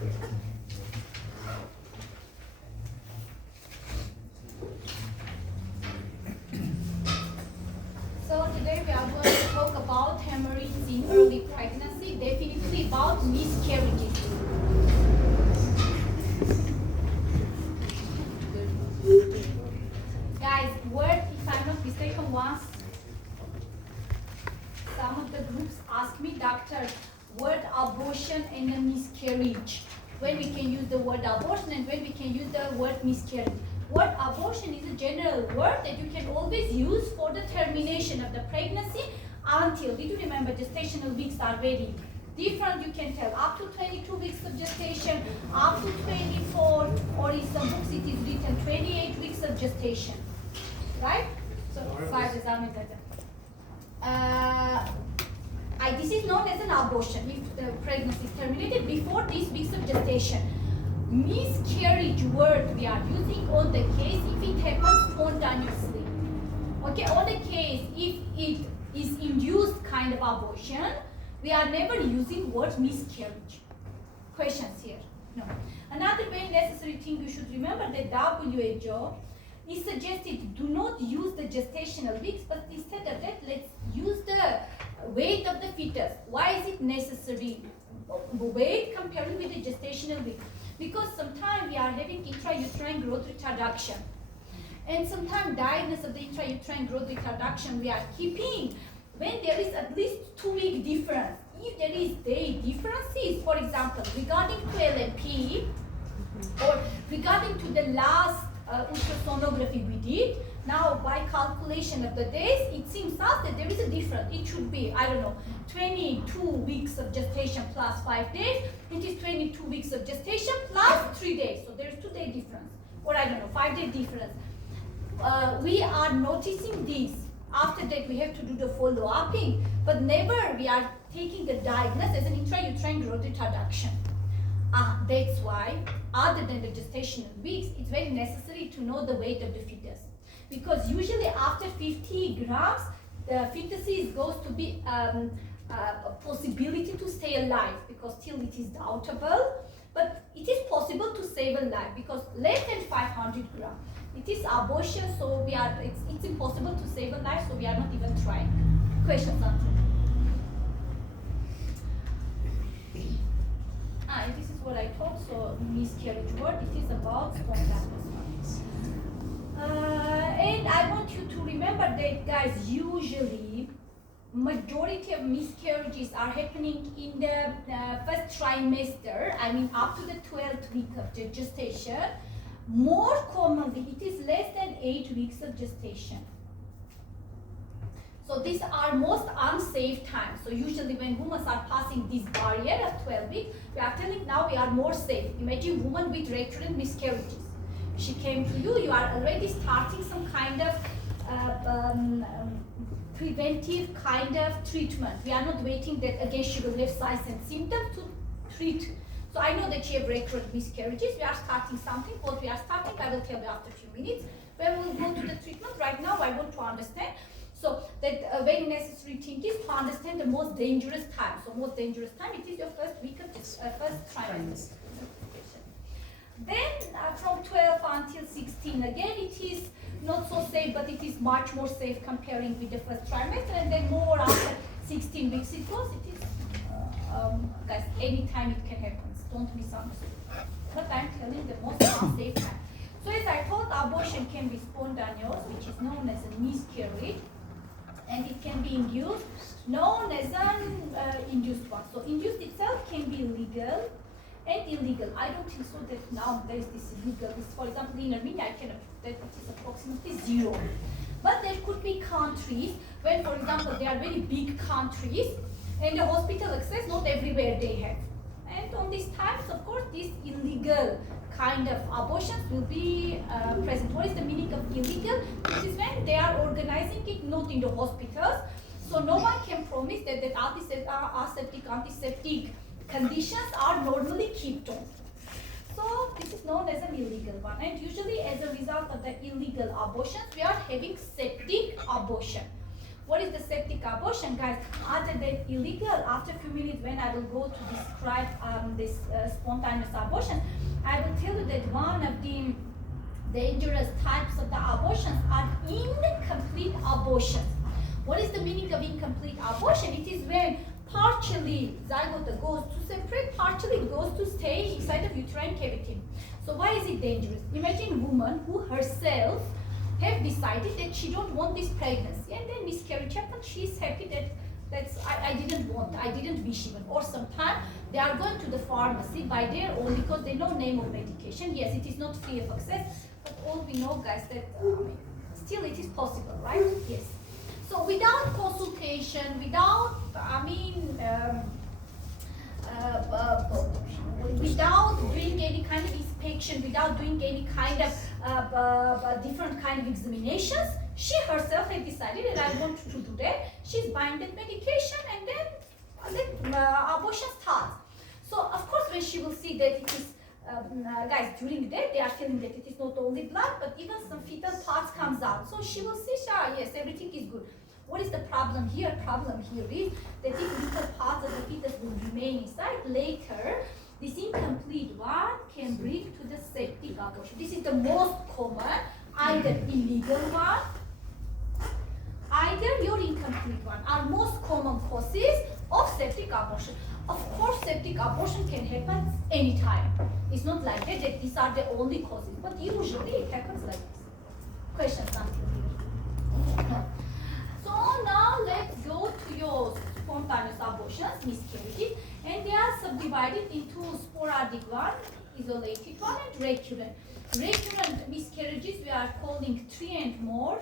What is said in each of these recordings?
So today we are going to talk about hemorrhage in early pregnancy, definitely about miscarriages. Guys, if I'm not mistaken, once some of the groups asked me, doctor, word abortion and a miscarriage. When we can use the word abortion and when we can use the word miscarriage. Word abortion is a general word that you can always use for the termination of the pregnancy until, did you remember, gestational weeks are very different. You can tell up to 22 weeks of gestation, up to 24, or in some books it is written 28 weeks of gestation. Right? So, this is known as an abortion if the pregnancy is terminated before these weeks of gestation. Miscarriage word we are using on the case if it happens spontaneously. Okay, on the case if it is induced kind of abortion, we are never using word miscarriage. Questions here? No. Another very necessary thing you should remember that WHO is suggested do not use the gestational weeks, but instead of that, let's use the weight of the fetus. Why is it necessary? Weight comparing with the gestational week. Because sometimes we are having intrauterine growth retardation. And sometimes diagnosis of the intrauterine growth retardation we are keeping when there is at least 2-week difference. If there is day differences, for example, regarding to LMP or regarding to the last ultrasonography we did, now by calculation of the days, it seems us that there is a difference. It should be, I don't know, 22 weeks of gestation plus 5 days. It is 22 weeks of gestation plus 3 days. So there is 2-day difference. Or I don't know, 5-day difference. We are noticing this. After that, we have to do the follow-upping. But never we are taking the diagnosis as an intrauterine growth retardation. That's why, other than the gestational weeks, it's very necessary to know the weight of the fetus. Because usually after 50 grams, the fetus goes to be a possibility to stay alive, because still it is doubtable, but it is possible to save a life, because less than 500 grams, it is abortion, so it's impossible to save a life, so we are not even trying. Questions answered? And this is what I taught, so miscarriage word, it is about spontaneous. And I want you to remember that, guys, usually majority of miscarriages are happening in the first trimester, I mean up to the 12th week of the gestation. More commonly, it is less than 8 weeks of gestation. So these are most unsafe times. So usually when women are passing this barrier of 12 weeks, we are telling now we are more safe. Imagine women with recurrent miscarriages. She came to you, you are already starting some kind of preventive kind of treatment. We are not waiting that again she will have signs and symptoms to treat. So I know that she have recurrent miscarriages. We are starting something. What we are starting, I will tell you after a few minutes. When we will go to the treatment, right now I want to understand. So that a very necessary thing is to understand the most dangerous time. So most dangerous time, it is your first week of first trimester. Then from 12 until 16, again it is not so safe, but it is much more safe comparing with the first trimester. And then more after 16 weeks it goes. It is, guys, anytime it can happen. Don't misunderstand. But I'm telling the most unsafe time. So as I told, abortion can be spontaneous, which is known as a miscarriage. And it can be induced, known as an induced one. So induced itself can be legal and illegal. I don't think so that now there is this illegal. This, for example, in Armenia, I can prove that it is approximately 0. But there could be countries when, for example, they are very big countries and the hospital access not everywhere they have. And on these times, of course, these illegal kind of abortions will be present. What is the meaning of illegal? This is when they are organizing it not in the hospitals. So no one can promise that antiseptic conditions are normally kept on. So this is known as an illegal one. And usually as a result of the illegal abortions, we are having septic abortion. What is the septic abortion, guys? Other than illegal, after a few minutes when I will go to describe this spontaneous abortion, I will tell you that one of the dangerous types of the abortions are incomplete abortions. What is the meaning of incomplete abortion? It is when partially zygote goes to separate, partially goes to stay inside of uterine cavity. So why is it dangerous? Imagine a woman who herself have decided that she don't want this pregnancy, and then miscarriage happened. She's happy that I didn't want, I didn't wish even. Or sometimes they are going to the pharmacy by their own because they know name of medication. Yes, it is not free of access, but all we know, guys, that still it is possible, right? Yes. So without consultation, without, without doing any kind of inspection, without doing any kind of different kind of examinations, she herself had decided that I want to do that. She's buying that medication, and then the abortion starts. So of course, when she will see that it is, guys, during that they are feeling that it is not only blood, but even some fetal parts comes out. So she will see, yes, everything is good. What is the problem here? Problem here is that if little parts of the fetus will remain inside, later this incomplete one can bring to the septic abortion. This is the most common, either illegal one, either your incomplete one, are most common causes of septic abortion. Of course, septic abortion can happen anytime. It's not like that these are the only causes, but usually it happens like this. Questions until here? No. So now let's go to your spontaneous abortions, miscarriages, and they are subdivided into sporadic one, isolated one, and recurrent. Recurrent miscarriages we are calling 3 and more.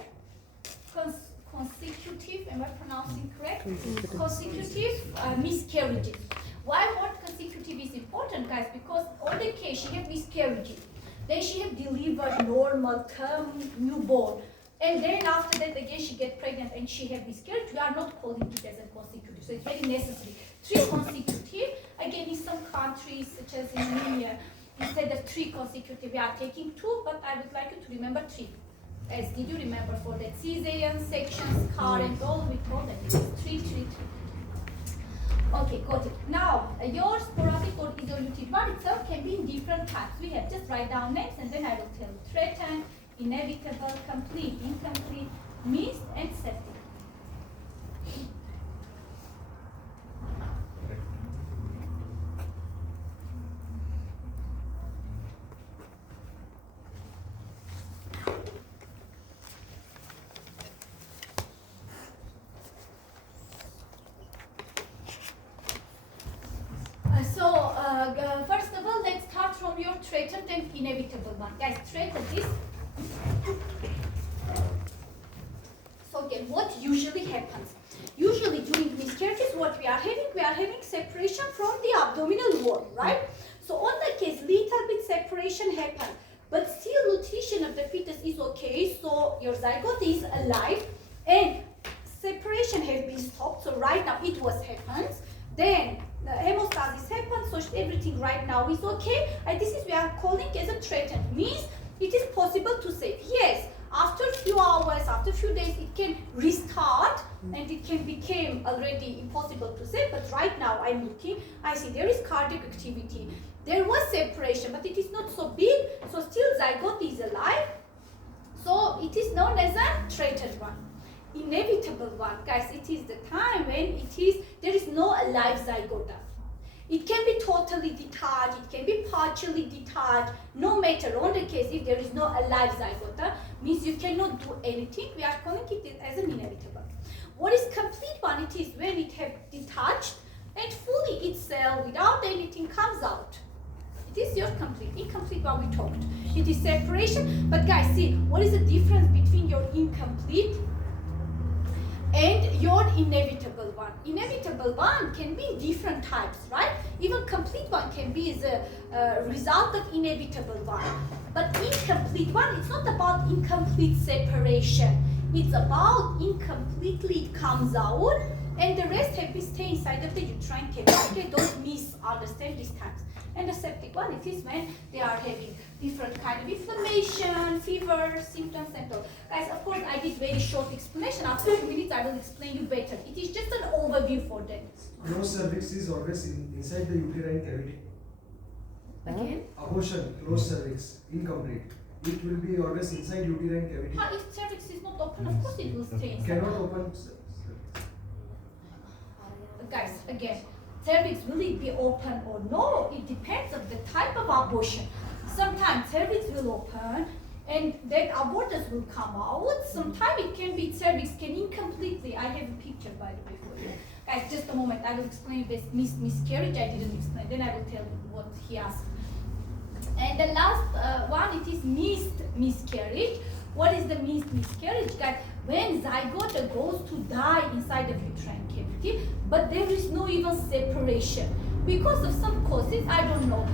Consecutive, am I pronouncing correct? Consecutive miscarriages. Why word consecutive is important, guys? Because on the case she have miscarriages, then she have delivered normal term newborn, and then after that again she get pregnant and she have miscarriage. We are not calling it as a consecutive, so it's very necessary. 3 consecutive. Again, in some countries such as in India, instead of 3 consecutive, we are taking 2, but I would like you to remember 3. As did you remember for that cesarean sections, scar and all, we call that it is 3, 3, 3. Okay, got it. Now, your sporadic or isolated one itself can be in different types. We have just write down names and then I will tell you. Threatened, inevitable, complete, incomplete, missed, and septic. First of all, let's start from your threatened and inevitable one. Guys, threatened is... So again, what usually happens? Usually during miscarriages, what we are having separation from the abdominal wall, right? So on the case, little bit separation happens, but still nutrition of the fetus is okay, so your zygote is alive, and separation has been stopped, so right now it was happens. Then the hemostasis happens, so everything right now is okay. And this is we are calling as a threatened. Means it is possible to save. Yes, after a few hours, after a few days, it can restart and it can become already impossible to save. But right now I'm looking, I see there is cardiac activity. There was separation, but it is not so big, so still zygote is alive. So it is known as a threatened one. Inevitable one, guys, it is the time when there is no alive zygote. It can be totally detached, it can be partially detached, no matter on the case if there is no alive zygote, means you cannot do anything. We are calling it as an inevitable. What is complete one? It is when it have detached and fully itself without anything comes out. It is your complete. Incomplete one we talked. It is separation, but guys, see, what is the difference between your incomplete and your inevitable one? Inevitable one can be different types, right? Even complete one can be the result of inevitable one. But incomplete one, it's not about incomplete separation. It's about incompletely it comes out and the rest have been stay inside of the uterine cavity. Okay, don't misunderstand these times. And the septic one, it is when they are having different kind of inflammation, fever, symptoms, and all. Guys, of course, I did very short explanation. After 2 minutes, I will explain you better. It is just an overview for them. Closed cervix is always inside the uterine cavity. Again? Abortion, closed cervix, incomplete. It will be always inside uterine cavity. If cervix is not open, of course it will stay inside. Cannot open. Guys, again, cervix, will it be open or no? It depends on the type of abortion. Sometimes cervix will open and then abortus will come out. Sometimes it can be cervix can incompletely. I have a picture by the way for you. Guys, just a moment. I will explain this miscarriage. I didn't explain. Then I will tell you what he asked. And the last one, it is missed miscarriage. What is the missed miscarriage? Guys, when zygote goes to die inside of uterine cavity, but there is no even separation. Because of some causes, I don't know,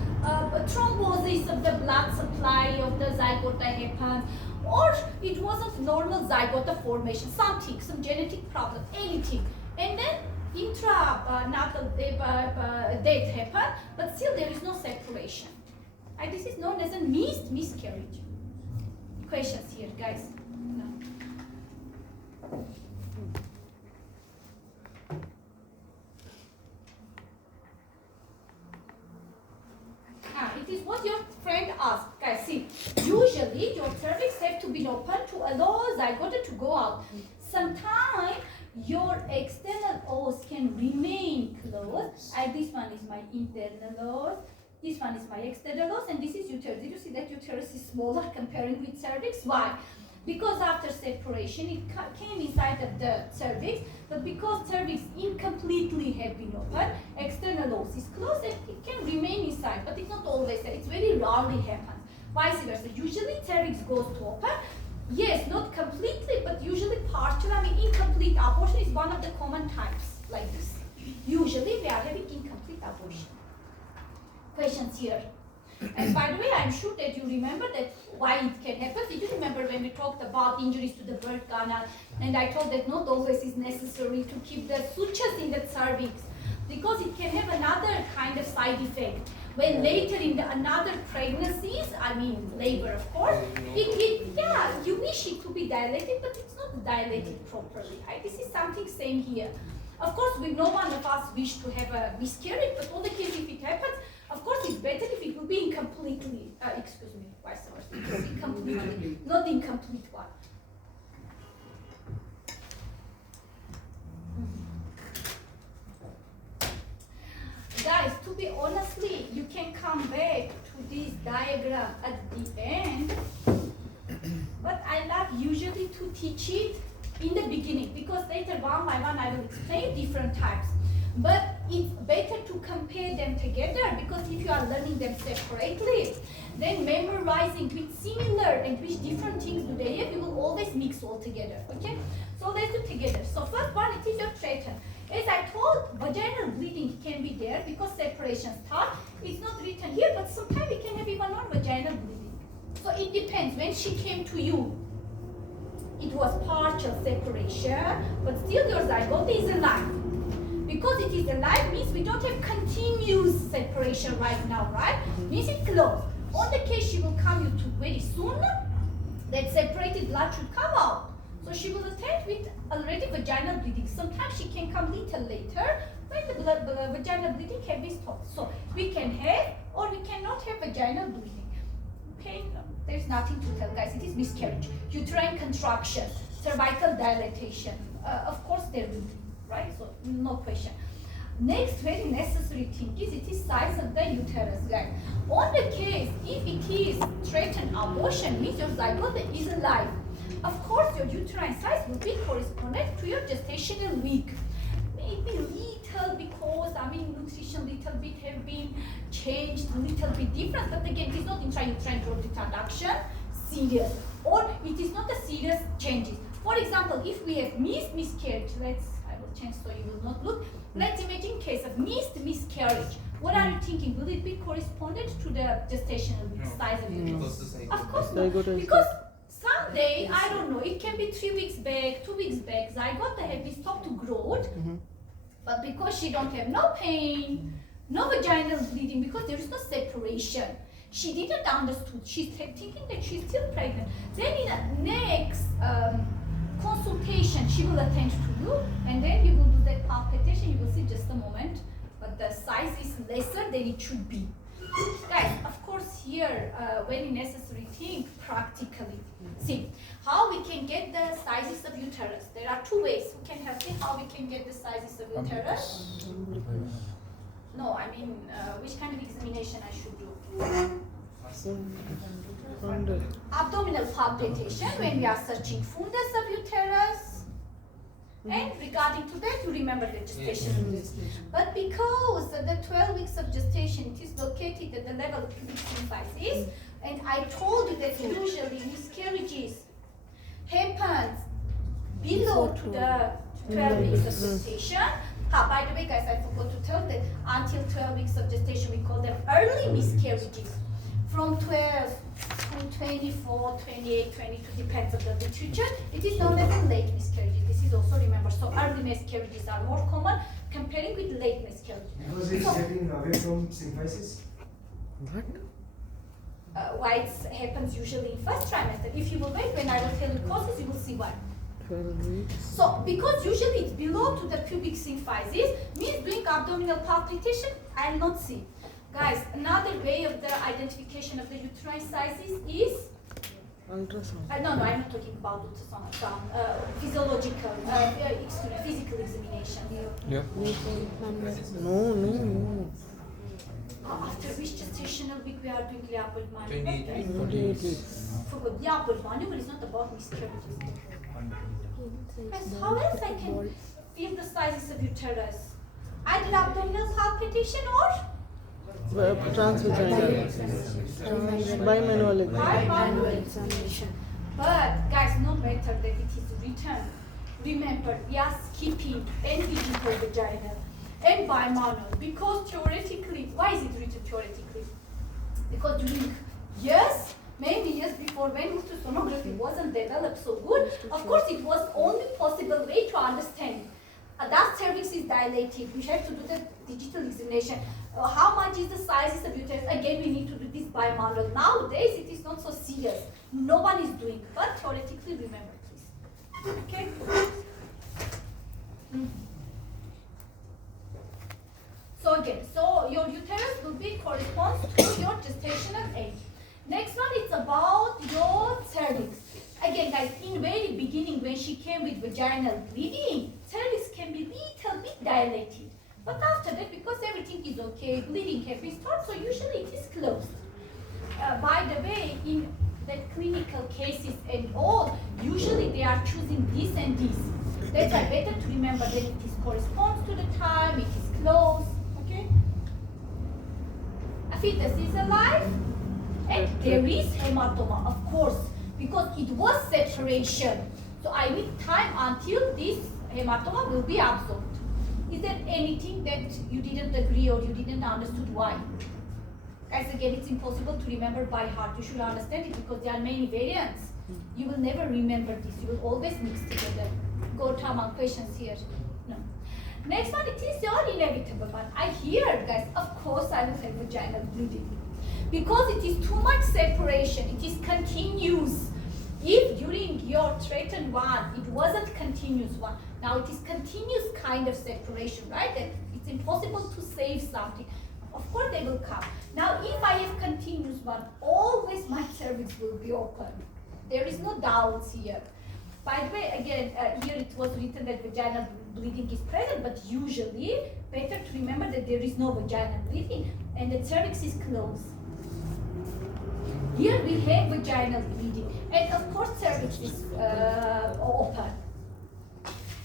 thrombosis of the blood supply of the zygote happened, or it wasn't normal zygote formation, something, some genetic problem, anything. And then intranatal death happened, but still there is no separation. And this is known as a missed miscarriage. Questions here, guys? No. It is what your friend asked. Guys, see, usually your cervix have to be open to allow zygote to go out. Sometimes your external os can remain closed. And this one is my internal os. This one is my external os, and this is uterus. Did you see that uterus is smaller comparing with cervix? Why? Because after separation, it came inside of the cervix, but because cervix incompletely have been open, external os is closed, and it can remain inside, but it's not always there. It's very rarely happens. Vice versa. Usually cervix goes to open. Yes, not completely, but usually partial. I mean, incomplete abortion is one of the common types like this. Usually we are having incomplete abortion. Questions here? And by the way, I'm sure that you remember that why it can happen. Did you remember when we talked about injuries to the birth canal? And I told that not always is necessary to keep the sutures in the cervix, because it can have another kind of side effect. When later in another pregnancies, I mean labor of course, you wish it to be dilated, but it's not dilated properly. This is something same here. Of course, no one of us wish to have a miscarriage, but on the case if it happens, of course, it's better if it will be incompletely, vice versa, it will be completely, not the incomplete one. Guys, to be honestly, you can come back to this diagram at the end, but I love usually to teach it in the beginning, because later one by one I will explain different types. But it's better to compare them together, because if you are learning them separately, then memorizing which similar and which different things do they have, you will always mix all together, okay? So let's do together. So first one, it is your threaten. As I told, vaginal bleeding can be there because separation starts. It's not written here, but sometimes we can have even non-vaginal bleeding. So it depends. When she came to you, it was partial separation, but still your zygote is alive. Because it is alive means we don't have continuous separation right now, right? Means it closed. On the case she will come you to very soon, that separated blood should come out. So she will attend with already vaginal bleeding. Sometimes she can come little later when the vaginal bleeding can be stopped. So we can have or we cannot have vaginal bleeding. Okay, no, there's nothing to tell, guys. It is miscarriage, uterine contraction, cervical dilatation. Of course there will be, right? So no question. Next very necessary thing is it is size of the uterus, guys. On the case, if it is threatened abortion, means your zygote is alive. Of course, your uterine size will be correspondent to your gestational week. Maybe little because, nutrition little bit have been changed, little bit different, but again, it is not intrauterine growth reduction, serious, or it is not a serious changes. For example, if we have miscarriage, I will change so you will not look. Let's imagine case of miscarriage. What are you thinking? Will it be correspondent to the gestational week size of uterus? Of course not, because someday, I don't know, it can be 3 weeks back, 2 weeks back, zygote have been stopped to growth, But because she don't have no pain, no vaginal bleeding, because there is no separation, she didn't understood. She's thinking that she's still pregnant. Then in the next consultation, she will attend to you, and then you will do that palpitation. You will see just a moment, but the size is lesser than it should be. Guys, of course, here very necessary thing practically. See how we can get the sizes of uterus. There are two ways. Who can help me? How we can get the sizes of uterus? No, I mean which kind of examination I should do? Abdominal palpitation when we are searching fundus of uterus. And regarding to that, you remember the gestation. But because the 12 weeks of gestation, it is located at the level of pubic symphysis, and I told you that usually miscarriages happens below to the 12 weeks of gestation. By the way, guys, I forgot to tell that until 12 weeks of gestation, we call them early miscarriages. From 12 to 24, 28, 22, depends on the literature. It is known as late miscarriages. This is also remember. So early miscarriages are more common comparing with late miscarriages. Because it's getting away from symphysis? What? Why it happens usually in first trimester. If you will wait, when I will tell you causes, you will see why. 12 weeks. So, because usually it's below to the pubic symphysis, means doing abdominal palpitation, I will not see. Guys, another way of the identification of the uterine sizes is Ultrasound. no, I'm not talking about ultrasound. Physiological, physical examination. Yeah. No. After which gestational week we are doing Leopold maneuver? 28 48 weeks. Forgot. Leopold maneuver is not about miscarriages. Guys, how else I can feel the sizes of uterus? Either abdominal palpitation or Transvaginal. Bimanual. manual examination. But guys, no matter that it is written, remember we are skipping NVG vaginal and bimanual because theoretically, why is it written theoretically? Because during years, many years before when ultrasonography wasn't developed so good, of course it was only possible way to understand. That cervix is dilated. We have to do the digital examination. How much is the sizes of uterus? Again, we need to do this bimanual. Nowadays, it is not so serious. No one is doing, but theoretically, remember, please. Okay. So again, so your uterus will be corresponds to your gestational age. Next one is about your cervix. Again, guys, in very beginning when she came with vaginal bleeding, cervix can be little bit dilated. But after that, because everything is okay, bleeding can be stopped, so usually it is closed. By the way, in the clinical cases and all, usually they are choosing this and this. That's why better to remember that it is corresponds to the time, it is closed, okay? A fetus is alive, and there is hematoma, of course, because it was separation. So I need time until this hematoma will be absorbed. Is there anything that you didn't agree or you didn't understood why? Guys, again, it's impossible to remember by heart. You should understand it because there are many variants. You will never remember this. You will always mix together. Go Taman questions here. No. Next one, it is your inevitable one. I hear, guys, of course I will have vaginal bleeding. Because it is too much separation, it is continuous. If during your threatened one, it wasn't continuous one, now it is continuous kind of separation, right? That it's impossible to save something. Of course they will come. Now if I have continuous one, always my cervix will be open. There is no doubts here. By the way, again, here it was written that vaginal bleeding is present, but usually better to remember that there is no vaginal bleeding and the cervix is closed. Here we have vaginal bleeding, and of course cervix is open.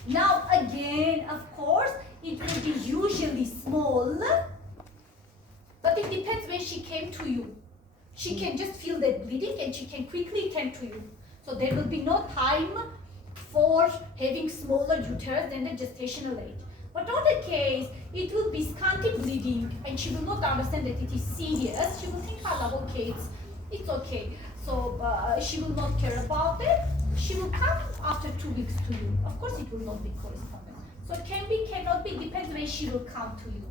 Now again, of course, it will be usually small, but it depends when she came to you. She can just feel that bleeding and she can quickly tend to you. So there will be no time for having smaller uterus than the gestational age. But on the case, it will be scanty bleeding and she will not understand that it is serious. She will think, oh, okay, it's okay. So she will not care about it. She will come after 2 weeks to you. Of course, it will not be correspondent. So can be, cannot be, depends when she will come to you.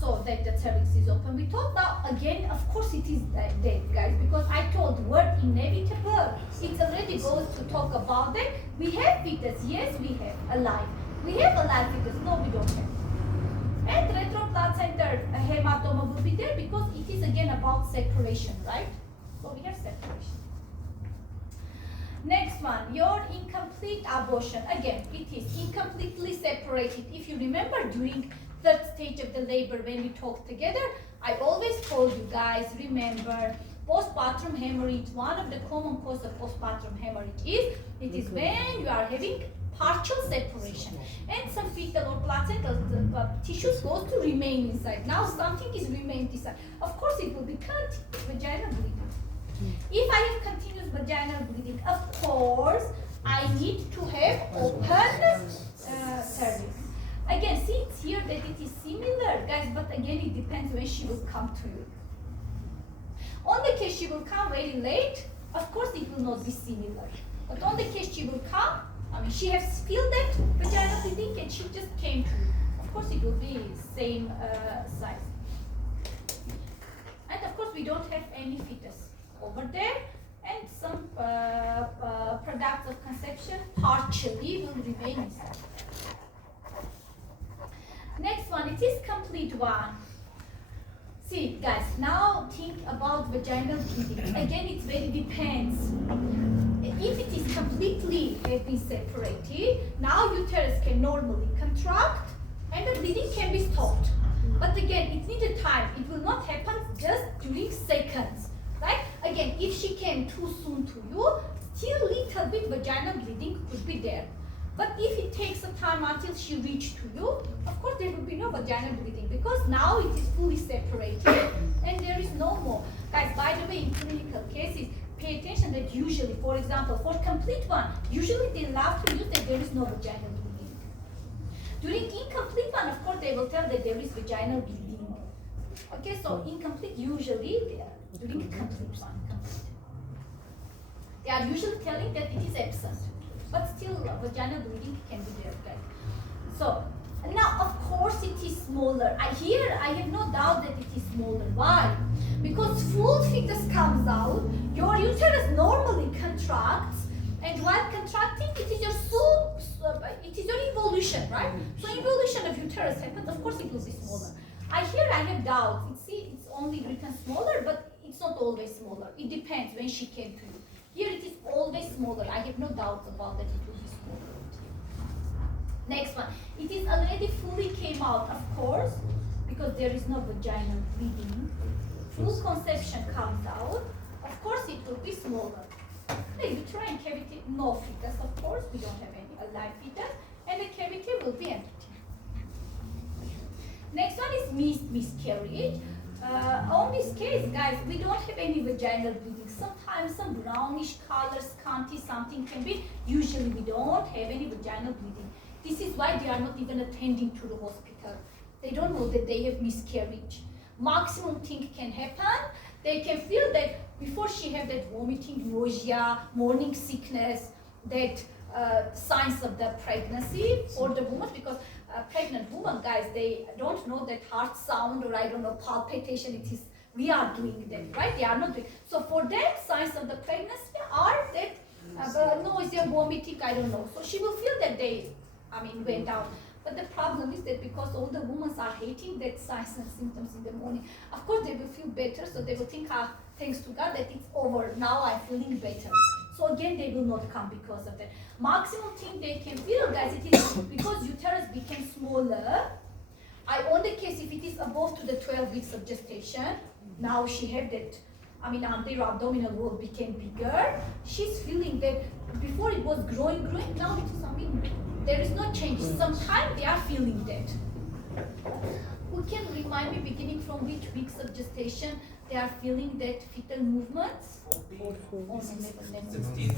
So that the cervix is open. We thought now again, of course it is dead, guys, because I told word inevitable. It already goes to talk about that. We have fetus, yes, we have alive. We have alive fetus, no, we don't have. And retroplacental hematoma will be there because it is again about separation, right? So we have separation. Next one, your incomplete abortion. Again, it is incompletely separated. If you remember during third stage of the labor when we talked together, I always told you guys, remember, postpartum hemorrhage, one of the common causes of postpartum hemorrhage is, it is when you are having partial separation and some fetal or placental tissues goes to remain inside. Now something is remained inside. Of course it will be vaginal bleeding. If I have continuous vaginal bleeding, of course I need to have open cervix. Again, see it's here that it is similar, guys, but again it depends when she will come to you. On the case she will come very late, of course it will not be similar. But on the case she will come, I mean she has felt that vaginal bleeding and she just came to you. Of course it will be same size. And of course we don't have any fetus over there, and some products of conception partially will remain inside. Next one, it is complete one. See guys, now think about vaginal bleeding. Again, it very depends. If it is completely have been separated, now uterus can normally contract and the bleeding can be stopped. But again, it needs a time. It will not happen just during seconds, right? Again, if she came too soon to you, still little bit vaginal bleeding could be there. But if it takes a time until she reached to you, of course there will be no vaginal bleeding because now it is fully separated and there is no more. Guys, by the way, in clinical cases, pay attention that usually, for example, for complete one, usually they love to use that there is no vaginal bleeding. During incomplete one, of course, they will tell that there is vaginal bleeding. Okay, so incomplete usually, during complete one, they are usually telling that it is absent. But still vaginal bleeding can be there, guys. So now of course it is smaller. I have no doubt that it is smaller. Why? Because full fetus comes out, your uterus normally contracts, and while contracting it is your evolution, right? So evolution of uterus happens, of course it will be smaller. I have doubts. It's only written smaller, but it's not always smaller. It depends when she came to you. Here it is always smaller. I have no doubts about that it will be smaller. Next one. It is already fully came out, of course, because there is no vaginal bleeding. Full conception comes out. Of course it will be smaller. The uterine cavity, no fetus, of course. We don't have any alive fetus. And the cavity will be empty. Next one is miscarriage. On this case, guys, we don't have any vaginal bleeding. Sometimes some brownish color, scanty, something can be. Usually we don't have any vaginal bleeding. This is why they are not even attending to the hospital. They don't know that they have miscarriage. Maximum thing can happen. They can feel that before she have that vomiting, nausea, morning sickness, that signs of the pregnancy for the woman, because pregnant woman, guys, they don't know that heart sound or I don't know, palpitation. It is, we are doing that, right? They are not doing. So for them, signs of the pregnancy are that nausea, vomiting, I don't know. So she will feel that they, went out. But the problem is that because all the women are hating that signs and symptoms in the morning, of course they will feel better, so they will think, thanks to God that it's over, now I'm feeling better. So again, they will not come because of that. Maximum thing they can feel, guys, it is because uterus became smaller. On the case, if it is above to the 12 weeks of gestation, now she had that, anterior abdominal wall became bigger. She's feeling that before it was growing, now it is, there is no change. Sometimes they are feeling that. Who can remind me beginning from which weeks of gestation they are feeling that fetal movements?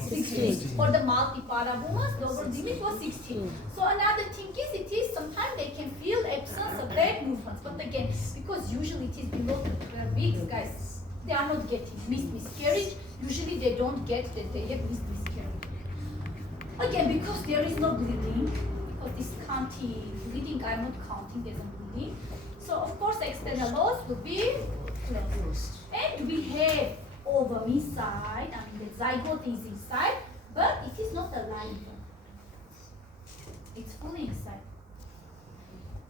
16. For the multipara women, the lower limit was 16. So another thing is, it is sometimes they can feel absence of that movements. But again, because usually it is below 12 weeks, guys, they are not getting miscarriage. Usually they don't get that they have miscarriage. Again, because there is no bleeding, because this scanty bleeding I'm not counting as a bleeding. So of course external loss will be closed. And we have ovum inside, I mean the zygote is inside, but it is not alive. It's fully inside.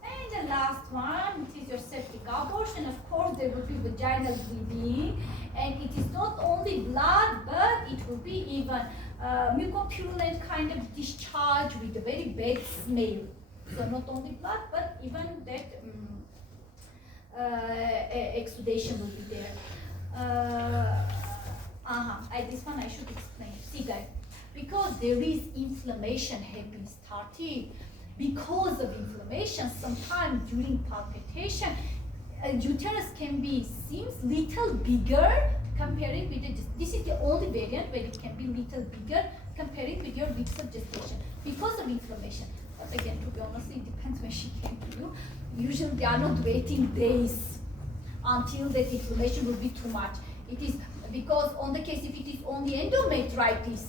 And the last one, it is your septic abortion. Of course, there will be vaginal bleeding, and it is not only blood, but it will be even mucopurulent kind of discharge with a very bad smell. So not only blood, but even that exudation will be there. This one I should explain. See guys, because there is inflammation have been starting. Because of inflammation, sometimes during palpitation, uterus can be seems little bigger comparing with this is the only variant where it can be little bigger comparing with your weeks of gestation because of inflammation. But again, to be honest, it depends when she came to you. Usually they are not waiting days until that inflammation will be too much. It is because on the case if it is only endometritis,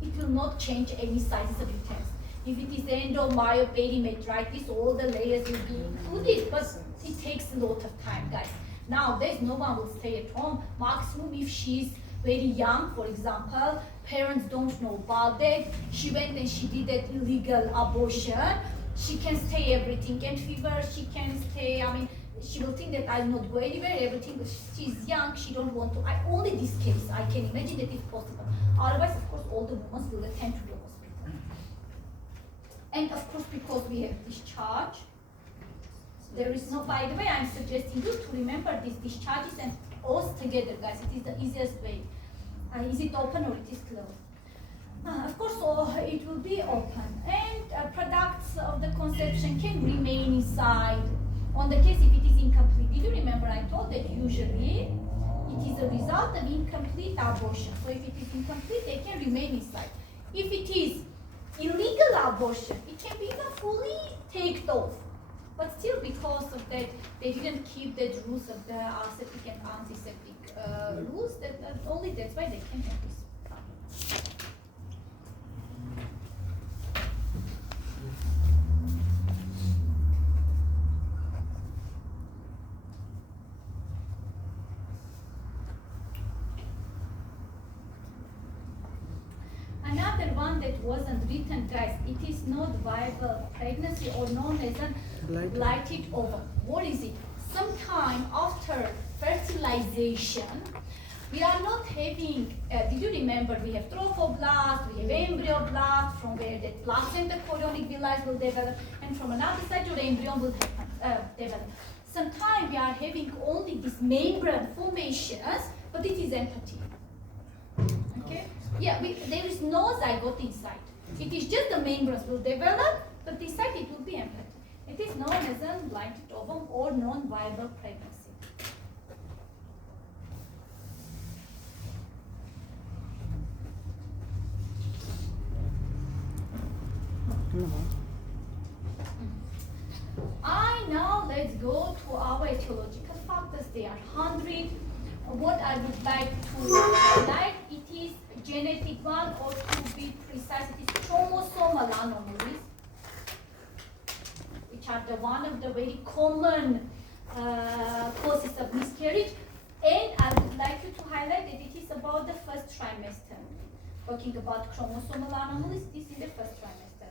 it will not change any sizes of uterus. If it is endomyoperimetritis, all the layers will be included, but it takes a lot of time, guys. Nowadays, no one will stay at home. Maximum if she's very young, for example, parents don't know about that. She went and she did an illegal abortion. She can stay everything and fever. She can stay, I mean, she will think that I will not go anywhere, everything, but she's young, she don't want to. Only this case, I can imagine that it's possible. Otherwise, of course, all the women will attend to the hospital. And of course, because we have discharge, there is no, by the way, I'm suggesting you to remember these discharges and all together, guys. It is the easiest way. Is it open or it is closed? Of course, it will be open. And products of the conception can remain inside. On the case if it is incomplete, did you remember I told that usually it is a result of incomplete abortion. So if it is incomplete, they can remain inside. If it is illegal abortion, it can be even fully taken off. But still, because of that, they didn't keep the rules of the aseptic and antiseptic rules. Only that's why they can have this problem. Another one that wasn't written, guys, it is not viable pregnancy or known as a blighted ovum. What is it? Sometime after fertilization, we are not having, did you remember we have trophoblast, we have embryoblast, from where the placenta chorionic villi will develop, and from another side your embryo will develop. Sometimes we are having only these membrane formations, but it is empty. Okay? Yeah, there is no zygote inside. It is just the membranes will develop, but inside it will be empty. It is known as a blighted ovum or non-viable pregnancy. Now let's go to our etiological factors. There are 100. What I would like to highlight, it is genetic one, or to be precise, it is chromosomal anomalies, which are the one of the very common causes of miscarriage. And I would like you to highlight that it is about the first trimester. Talking about chromosomal anomalies, this is the first trimester.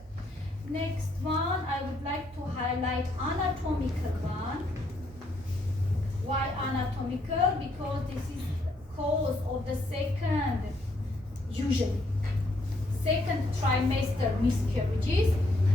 Next one, I would like to highlight anatomical one. Why anatomical? Because this is cause of the usually second trimester miscarriages.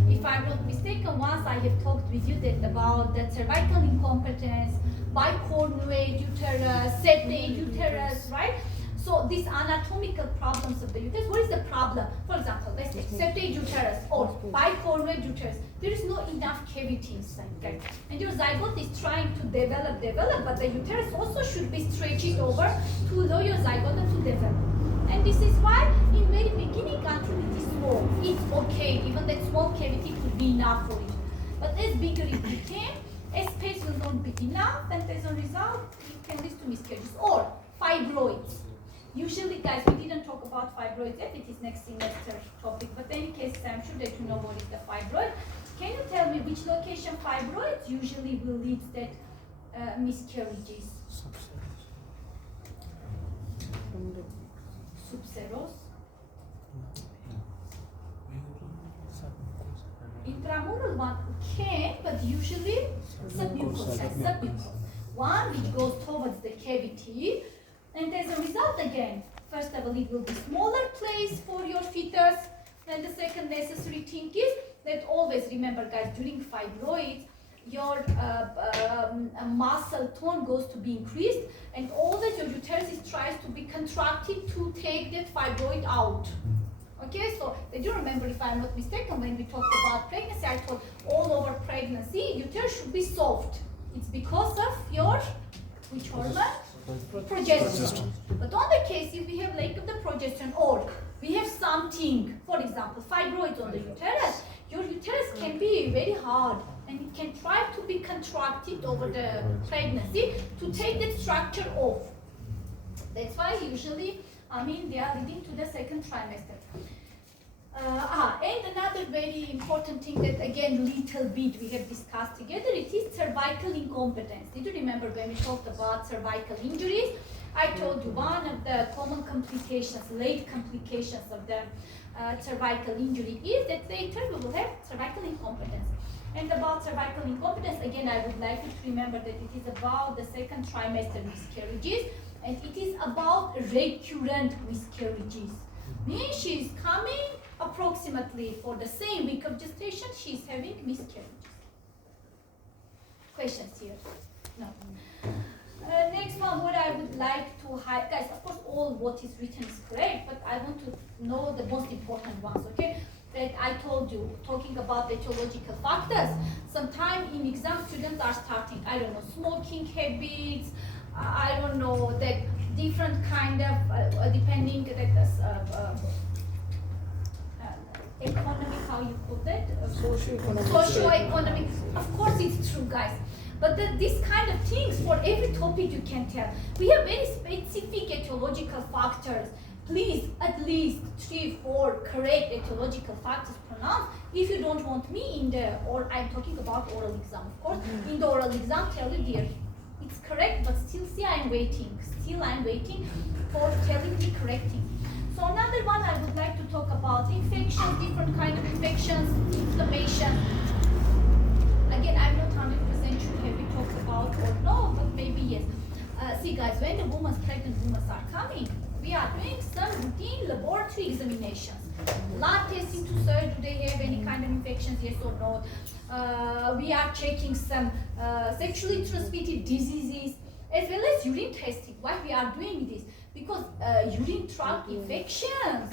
If I'm not mistaken, once I have talked with you that about the cervical incompetence, bicornuate uterus, septate uterus, right? So these anatomical problems of the uterus, what is the problem? For example, let's say septate uterus or bicornuate uterus. There is no enough cavity inside, right? And your zygote is trying to develop, but the uterus also should be stretched over to allow your zygote to develop. And this is why in very beginning, until it is small, it's okay. Even that small cavity could be enough for it. But as bigger it became, as space will not be enough, and as a result, it can lead to miscarriages or fibroids. Usually, guys, we didn't talk about fibroids yet. It is next semester topic. But in any case, I'm sure that you know what is the fibroid. Can you tell me which location fibroids usually will lead that miscarriages? Subserous. Intramural one can, but usually submucous. One which goes towards the cavity, and as a result, again, first of all, it will be smaller place for your fetus. And the second necessary thing is that always remember, guys, during fibroids, your muscle tone goes to be increased, and always your uterus tries to be contracted to take that fibroid out. Okay, so did you remember, if I'm not mistaken, when we talked about pregnancy, I told all over pregnancy, uterus should be soft. It's because of your, which hormone? Progesterone. But on the case, if we have lack of the progesterone, or we have something, for example, fibroids on the uterus, your uterus can be very hard, and it can try to be contracted over the pregnancy to take that structure off. That's why usually, they are leading to the second trimester. And another very important thing that, again, little bit we have discussed together, it is cervical incompetence. Did you remember when we talked about cervical injuries? I told you one of the common complications, late complications of the cervical injury is that later we will have cervical incompetence. And about cervical incompetence, again, I would like you to remember that it is about the second trimester miscarriages, and it is about recurrent miscarriages. Means she is coming approximately for the same week of gestation, she is having miscarriages. Questions here? No. Next one, what I would like to highlight, guys, of course, all what is written is correct, but I want to know the most important ones, okay? That I told you, talking about the etiological factors. Sometimes in exam, students are starting, I don't know, smoking habits, I don't know, that different kind of, depending that economic, how you put that? Socio-economic. Of course it's true, guys. But this kind of things, for every topic you can tell. We have very specific etiological factors. Please, at least 3-4 correct etiological factors pronounced. If you don't want me in the, or I'm talking about oral exam, of course, in the oral exam, tell you, dear, it's correct, but still, see, I'm waiting. Still, I'm waiting for telling me correct thing. So another one I would like to talk about infections, different kind of infections, inflammation. Again, I'm not 100% sure have we talked about or no, but maybe yes. See, guys, when the pregnant women are coming, we are doing some routine laboratory examinations. Blood testing to search do they have any kind of infections, yes or no. We are checking some sexually transmitted diseases, as well as urine testing. Why we are doing this? Because urine tract infections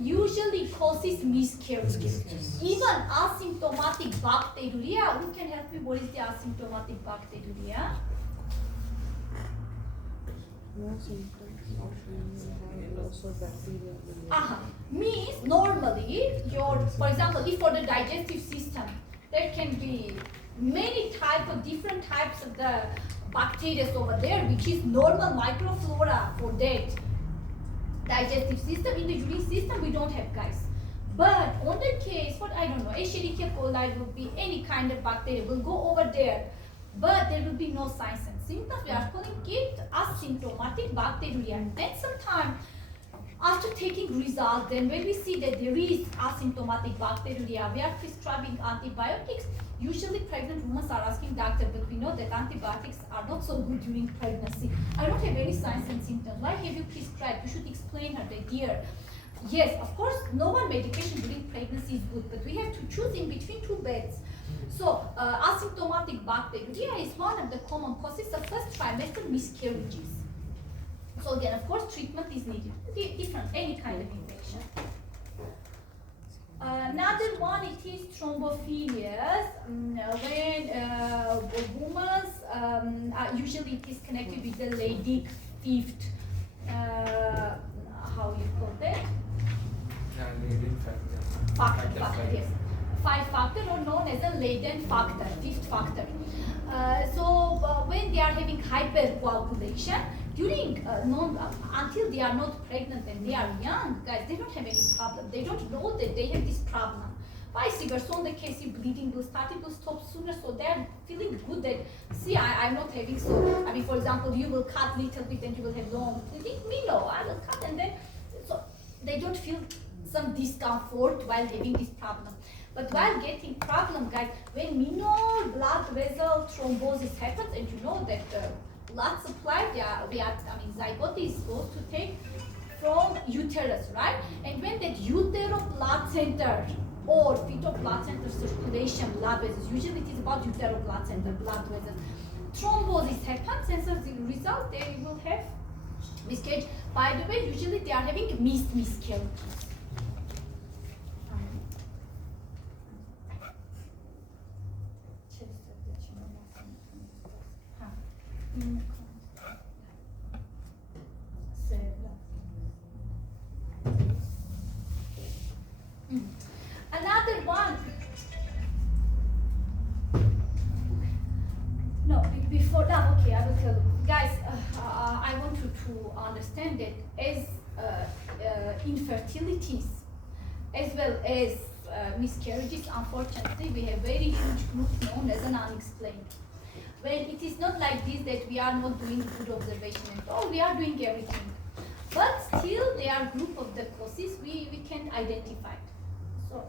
usually causes miscarriages. Even asymptomatic bacteria. Who can help me? What is the asymptomatic bacteria? No symptoms of loss of bacteria. Means normally for example, if for the digestive system, there can be many different types of the bacteria over there, which is normal microflora for that digestive system. In the urine system, we don't have, guys. But on the case, what I don't know, Escherichia coli will be any kind of bacteria will go over there, but there will be no signs and symptoms. We are calling it asymptomatic bacteria. And then sometime after taking results, then when we see that there is asymptomatic bacteria, we are prescribing antibiotics. Usually pregnant women are asking doctor, but we know that antibiotics are not so good during pregnancy. I don't have any signs and symptoms. Why have you prescribed? You should explain her that, dear. Yes, of course, no one medication during pregnancy is good, but we have to choose in between two beds. So, asymptomatic bacteria is one of the common causes of first trimester miscarriages. So again, of course, treatment is needed. Different, any kind of infection. Another one, it is thrombophilias. When women, usually it is connected with the Leydig fifth, how you call that? Factor, yes. 5 factor, or known as a Leiden factor, fifth factor. So when they are having hypercoagulation, during until they are not pregnant and they are young, guys, they don't have any problem. They don't know that they have this problem. Vice versa, on the case if bleeding will start, it will stop sooner, so they're feeling good that, see, I'm not having, so, I mean, for example, you will cut little bit and you will have long bleeding, me no, I will cut, and then, so they don't feel some discomfort while having this problem. But while getting problem, guys, when minor blood vessel thrombosis happens, and you know that blood supply, zygote is supposed to take from uterus, right? And when that utero-placenta or fetal-placenta circulation blood vessels, usually it is about utero-placenta blood vessels, thrombosis happens, and as a result, they will have miscarriage. By the way, usually they are having missed miscarriages. Another one. No, before that, okay, I will tell you. Guys, I want you to understand that as infertilities, as well as miscarriages, unfortunately, we have very huge group known as an unexplained. When it is not like this that we are not doing good observation at all, we are doing everything. But still, they are group of the causes we can identify. So,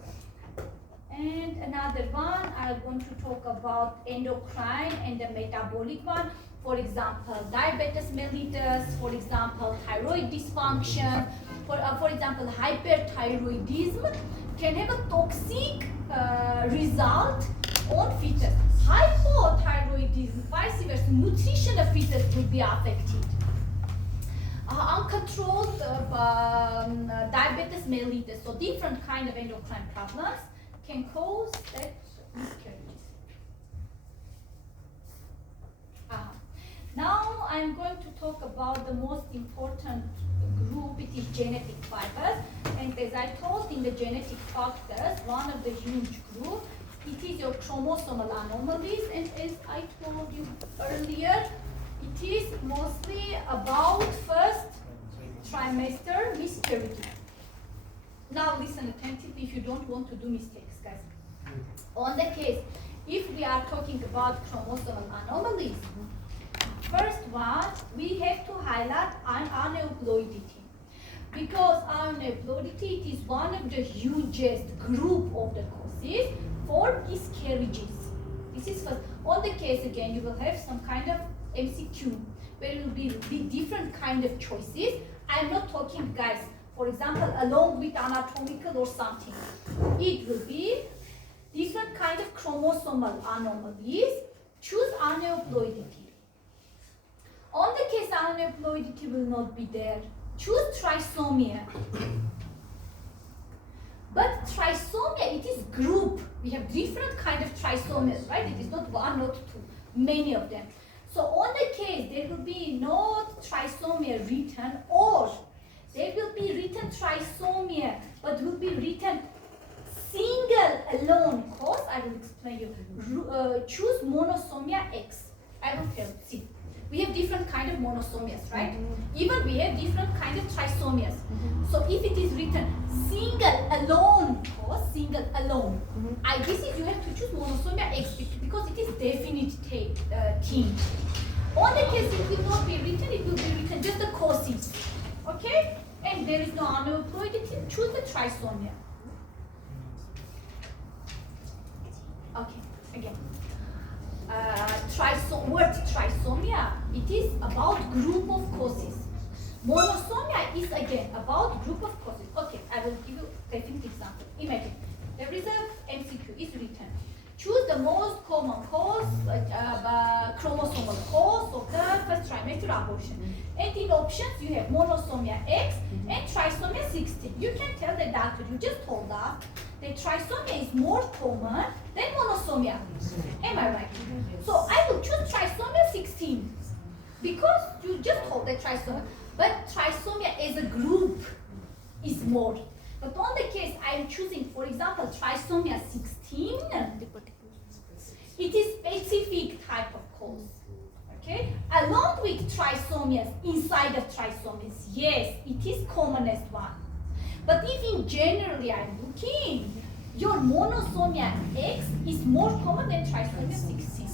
and another one, I want to talk about endocrine and the metabolic one. For example, diabetes mellitus, for example, thyroid dysfunction, for example, hyperthyroidism can have a toxic result on fetus. Hypothyroidism, vice versa, nutrition of fetus will be affected. Uncontrolled diabetes mellitus, so different kind of endocrine problems can cause that miscarriages. Now I'm going to talk about the most important group. It is genetic fibers, and as I told in the genetic factors, one of the huge group, it is your chromosomal anomalies, and as I told you earlier, it is mostly about first trimester miscarriage. Now listen attentively if you don't want to do mistakes, guys. On the case, if we are talking about chromosomal anomalies, first one, we have to highlight aneuploidity. Because aneuploidity, it is one of the hugest group of the causes for miscarriages. This is first. On the case again, you will have some kind of MCQ where it will be different kind of choices. I'm not talking, guys, for example, along with anatomical or something. It will be different kind of chromosomal anomalies. Choose aneuploidity. On the case aneuploidity will not be there, choose trisomia. But trisomia, it is group. We have different kind of trisomias, right? It is not one, not two, many of them. So on the case, there will be not trisomia written, or there will be written trisomia, but will be written single alone cause. I will explain you. Choose monosomia X. I will tell you. See, we have different kind of monosomias, right? Even we have different kind of trisomias. So if it is written single alone cause, single alone, this is you have to choose monosomia X because it is definite thing. On the case it will not be written, it will be written just the causes. Okay? And there is no aneuploidity, choose the trisomia. Okay, again. Word trisomia, it is about group of causes. Monosomia is again about group of causes. Okay, I will give you a definite example. Imagine there is a MCQ is written. Choose the most common cause, chromosomal cause of the first trimester abortion. And in options you have monosomia X and trisomia 16. You can tell the doctor, you just told us that trisomia is more common than monosomia. Am I right? So I will choose trisomia 16 because you just told that trisomia. But trisomia as a group is more. But on the case I am choosing, for example, trisomia 16, it is specific type of cause. Okay? Along with trisomia trisomias inside of trisomies. Yes, it is commonest one. But if in generally I'm looking, your monosomia X is more common than trisomia 16.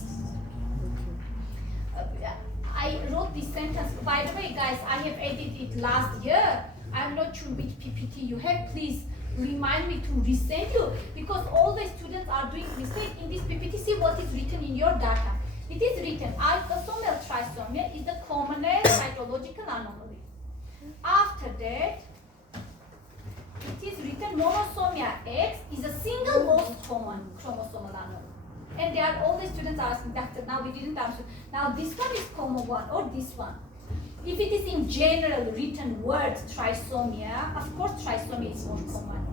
I wrote this sentence. By the way, guys, I have edited it last year. I'm not sure which PPT you have. Please remind me to resend you, because all the students are doing mistake in this PPT. See what is written in your data. It is written autosomal trisomia is the commonest cytological anomaly. After that, it is written monosomia X is a single most common chromosomal anomaly. And they are all the students asking, doctor, now we didn't answer. Now this one is common one or this one. If it is in general written word trisomia, of course trisomia is more common.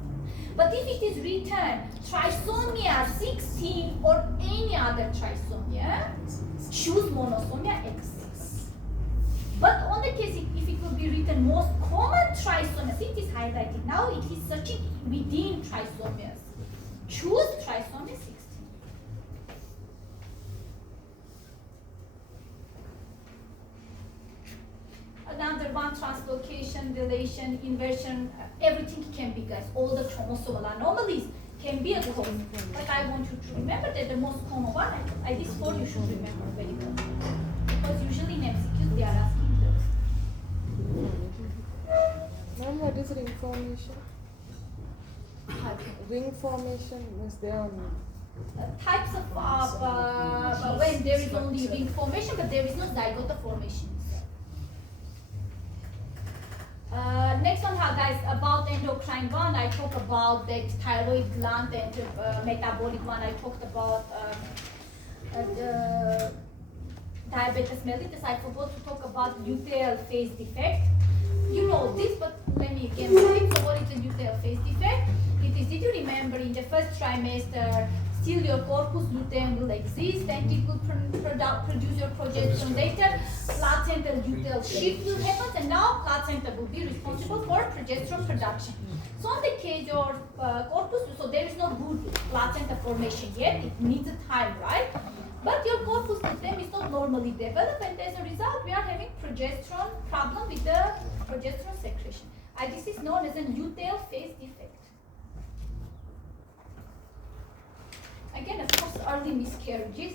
But if it is written trisomia 16 or any other trisomia, choose monosomia X6. But on the case if it will be written most common trisomia, see it is highlighted. Now it is searching within trisomias. Choose trisomia 16. Another one, translocation, deletion, inversion, everything can be, guys. All the chromosomal anomalies can be a cause. But I want you to remember that the most common one, this four you should remember very well. Because usually in MCQs they are asking those. Ma'am, what is ring formation? Ring formation is there on Types of, when there is only ring formation, but there is no zygote formation. Next one, guys, about endocrine one, I talked about the thyroid gland, and metabolic one, I talked about the diabetes mellitus. I forgot to talk about luteal phase defect. You know this, but let me again say it. So what is a luteal phase defect? It is, did you remember in the first trimester, still your corpus luteum will exist and it will produce your progesterone. Later, placental luteal shift will happen, and now placenta will be responsible for progesterone production. So in the case your corpus, so there is no good placenta formation yet, it needs a time, right? But your corpus luteum is not normally developed, and as a result, we are having progesterone problem with the progesterone secretion. And this is known as a luteal phase defect. Again, of course, early miscarriages,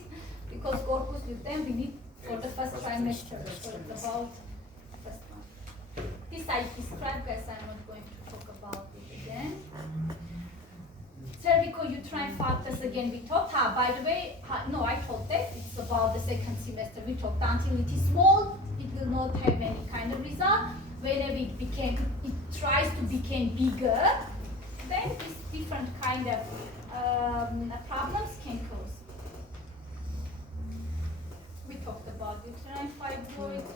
because corpus luteum we need for the first trimester, so it's about the first one. This I described, guys, I'm not going to talk about it again. Cervicouterine factors, again, we talked. By the way, no, I told that it's about the second semester. We talked until it is small, it will not have any kind of result. Whenever it tries to become bigger, then this different kind of problems can cause. We talked about uterine fibroids,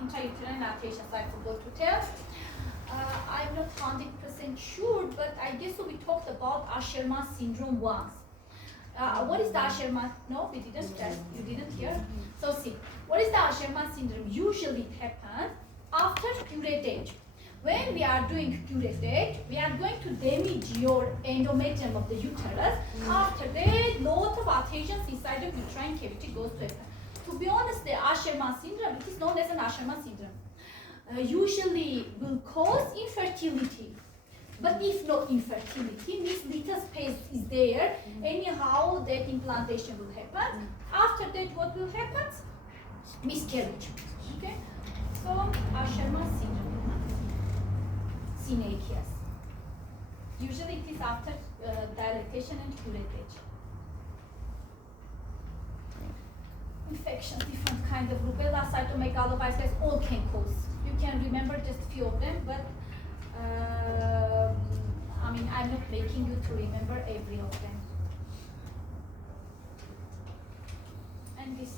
intrauterine arterial, I forgot to tell. I'm not 100% sure, but I guess we talked about Asherman syndrome once. What is the Asherman? No, we didn't tell. You didn't hear? So see, what is the Asherman syndrome? Usually it happens after curettage. When we are doing curettage, we are going to damage your endometrium of the uterus. After that, lot of adhesions inside the uterine cavity goes to happen. To be honest, the Asherman syndrome, it is known as an Asherman syndrome. Usually will cause infertility. But if no infertility, means little space is there, anyhow that implantation will happen. After that, what will happen? Miscarriage. Okay? So, Asherman syndrome. Synechias. Usually it is after dilatation and curettage. Infections, different kind of rubella, cytomegalovirus, all can cause. You can remember just a few of them, but I'm not making you to remember every of them. And this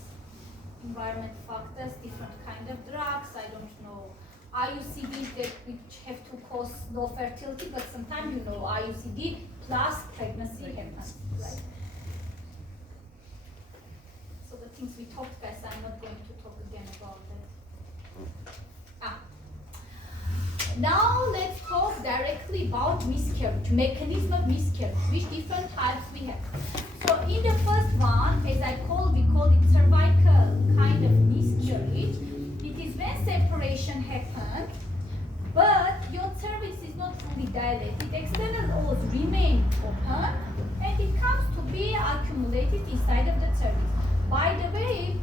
environment factors, different kind of drugs, I don't know. IUCD that which have to cause no fertility, but sometimes you know IUCD plus pregnancy happens, right? So the things we talked, guys, I'm not going to talk again about that. Now let's talk directly about miscarriage, mechanism of miscarriage, which different types we have. So in the first one, as we call it cervical kind of miscarriage. It is when inside of the cervix. By the way,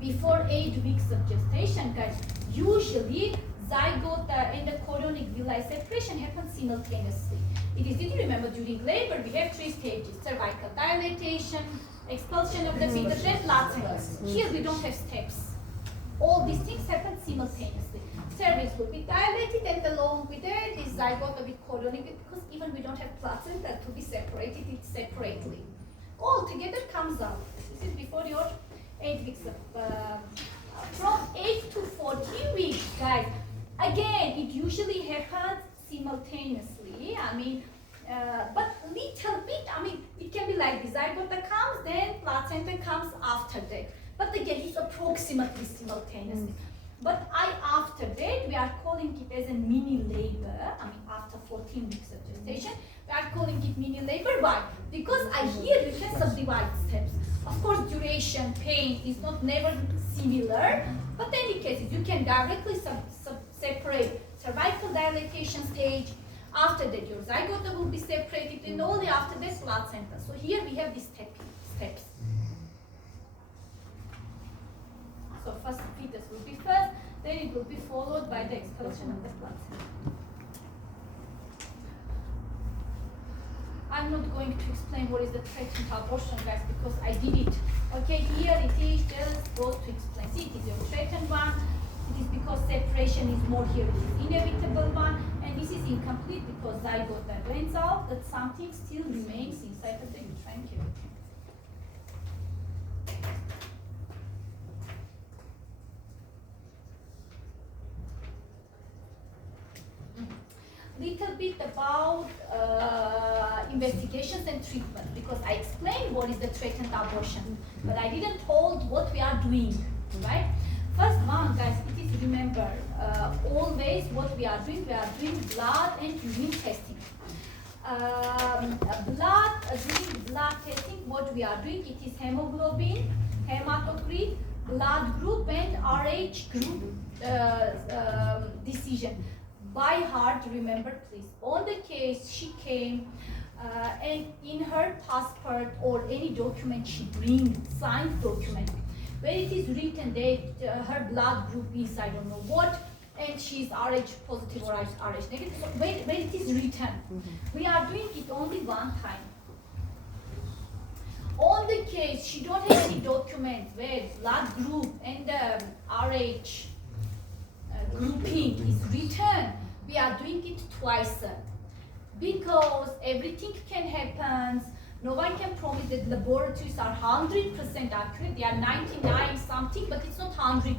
before 8 weeks of gestation, guys, usually zygote and the chorionic villi separation happens simultaneously. It is, did you remember during labor, we have 3 stages: cervical dilatation, expulsion of the fetus, and placenta. Here we don't have steps. All these things happen simultaneously. Cervix will be dilated, and along with it, this zygote will be chorionic, because even we don't have placenta to be separated, it's separately. All together comes out. This is before your 8 weeks of, from 8 to 14 weeks, guys. Again, it usually happens simultaneously. I mean, but little bit, I mean, it can be like the zygote comes, then placenta comes after that. But again, it's approximately simultaneously. But after that, we are calling it as a mini labor. I mean, after 14 weeks of gestation, we are calling it mini labor. Why? Because here you can subdivide steps. Of course, duration, pain is not never similar, but in any cases, you can directly separate cervical dilatation stage. After that, your zygote will be separated, and only after that, placenta. So here we have these steps. So first fetus will be first, then it will be followed by the expulsion of the placenta. I'm not going to explain what is the threatened abortion, guys, because I did it. Okay, here it is, just goes to explain. See, it is your threatened one. It is because separation is more here, it is inevitable one, and this is incomplete because zygote turns out that something still remains inside of the uterine cavity. Little bit about investigations and treatment, because I explained what is the threatened abortion, but I didn't told what we are doing, right? First one, guys, it is remember always what we are doing blood and urine testing. During blood testing, what we are doing, it is hemoglobin, hematocrit, blood group, and RH group decision. By heart, remember please, on the case she came and in her passport or any document she brings, signed document, where it is written that her blood group is I don't know what, and she is RH positive or RH negative, so where it is written, we are doing it only one time. On the case she don't have any document where blood group and RH grouping is written, we are doing it twice, because everything can happen. No one can promise that laboratories are 100% accurate. They are 99 something, but it's not 100%.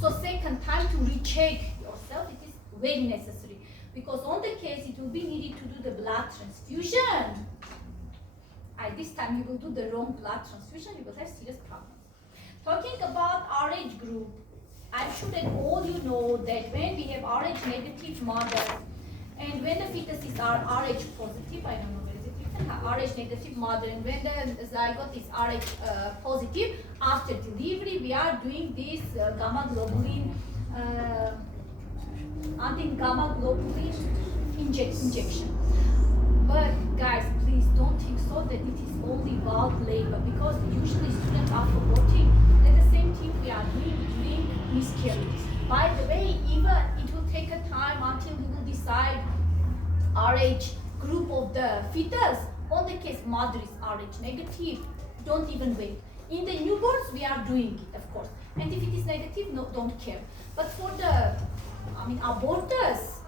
So second time to recheck yourself, it is very necessary, because on the case it will be needed to do the blood transfusion. This time you will do the wrong blood transfusion, you will have serious problems. Talking about RH group, I'm sure that all you know that when we have RH negative mother and when the fetuses are RH positive, I don't know where is it written, RH negative mother, and when the zygote is RH positive, after delivery we are doing this gamma globulin, anti-gamma globulin injection. But guys, please don't think so that it is only valve labor, because usually students are forgetting that the same thing we are doing during miscarriage. By the way, even it will take a time until we will decide RH group of the fetus. On the case mother is RH negative, don't even wait. In the newborns we are doing it, of course, and if it is negative, no, don't care. But for the abortus,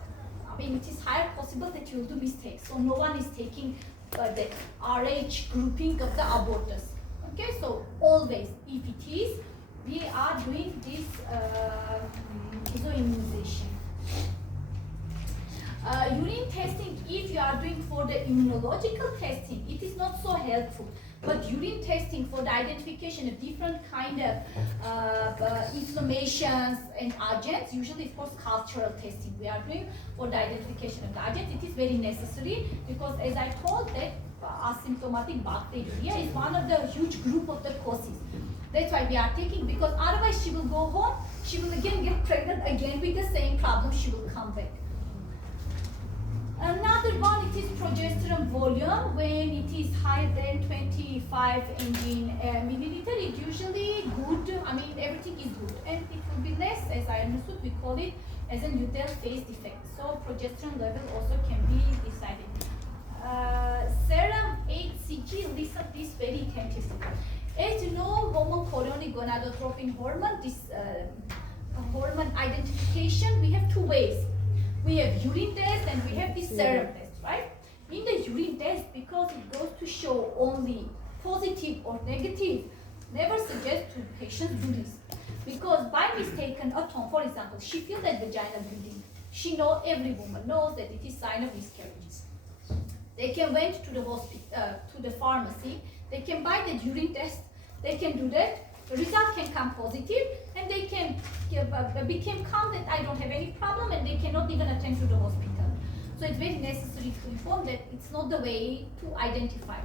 it is higher possible that you will do mistakes. So no one is taking the RH grouping of the abortus. Okay, so always, if it is, we are doing this isoimmunization. Urine testing, if you are doing for the immunological testing, it is not so helpful. But urine testing for the identification of different kind of inflammations and agents, usually of course cultural testing we are doing for the identification of the agent, it is very necessary, because as I told that asymptomatic bacteria is one of the huge group of the causes. That's why we are taking, because otherwise she will go home, she will again get pregnant again with the same problem, she will come back. Another one, it is progesterone volume. When it is higher than 25 milliliter, it's usually good. I mean, everything is good. And it will be less, as I understood, we call it as a luteal phase defect. So progesterone level also can be decided. Serum HCG, listen this very attentively. As you know, hormone chorionic gonadotropin hormone, this hormone identification, we have two ways. We have urine test and we have the serum test, right? In the urine test, because it goes to show only positive or negative, never suggest to patients do this. Because by mistaken atone, for example, she feels that vaginal bleeding. She knows, every woman knows that it is sign of miscarriages. They can went to the hospital, to the pharmacy, they can buy the urine test, they can do that, the result can come positive, and they can become calm that I don't have any problem, and they cannot even attend to the hospital. So it's very necessary to inform that it's not the way to identify.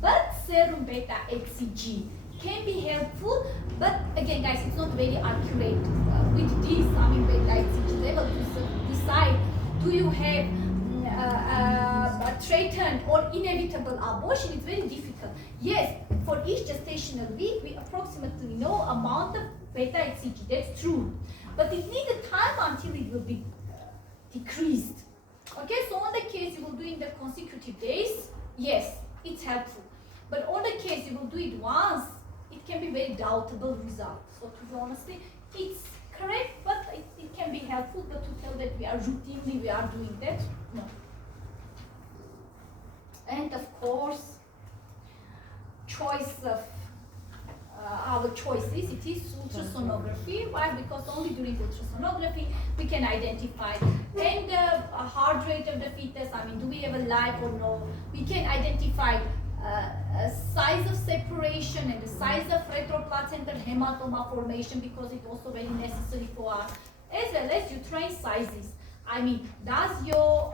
But serum beta HCG can be helpful, but again guys, it's not very accurate with this, I mean beta HCG level to decide do you have a threatened or inevitable abortion. It's very difficult. Yes, for each gestational week, we approximately know amount of beta HCG, that's true. But it needs a time until it will be decreased. Okay, so on the case you will do in the consecutive days, yes, it's helpful. But on the case you will do it once, it can be very doubtable result. So to be honest, it's correct, but it can be helpful, but to tell that we are routinely doing that, no. And of course, choice of our choices, it is ultrasonography. Why? Because only during ultrasonography we can identify and the heart rate of the fetus, I mean, do we have a life or no? We can identify size of separation and the size of retroplacental hematoma formation, because it's also very necessary for us, as well as uterine sizes. I mean, does your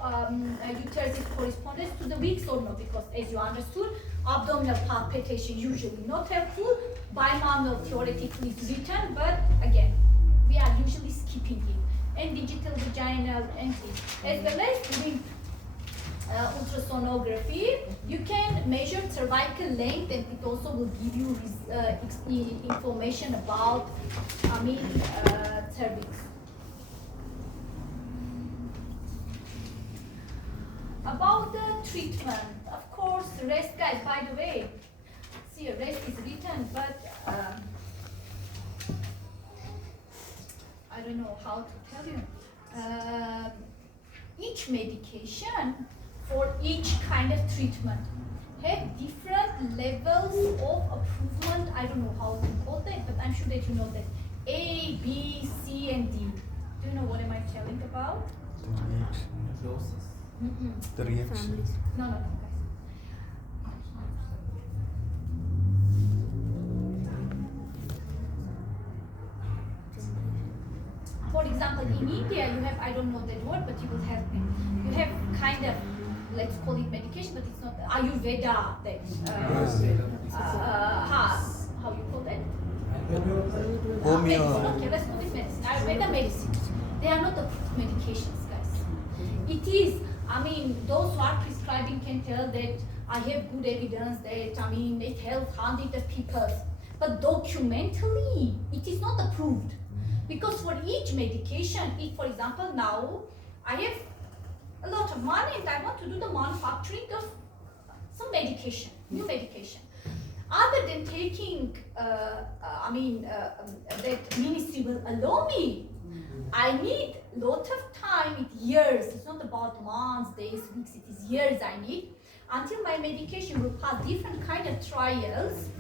uterus correspond to the weeks or not? Because as you understood, abdominal palpitation usually not helpful. Bimanual theoretically is written, but again, we are usually skipping it. And digital vaginal entry, as well as doing ultrasonography, you can measure cervical length, and it also will give you information about, cervix. About the treatment, of course, rest, guys, by the way, see, rest is written, but I don't know how to tell you. Each medication for each kind of treatment have different levels of approval. I don't know how to call that, but I'm sure that you know that. A, B, C, and D. Do you know what am I telling about? The reaction. No, guys. For example, in India, you have, I don't know that word, but you will help me. You have kind of, let's call it medication, but it's not Ayurveda, that, how you call that? Medicine, okay, let's call it medicine. Ayurveda medicine. They are not approved medications, guys. It is, I mean, those who are prescribing can tell that I have good evidence that, I mean, it helps hundreds of people. But documentally, it is not approved. Because for each medication, if, for example, now I have a lot of money and I want to do the manufacturing of some medication, new medication. Other than taking, that ministry will allow me, I need a lot of time, it's years. It's not about months, days, weeks, it is years I need until my medication will pass different kind of trials.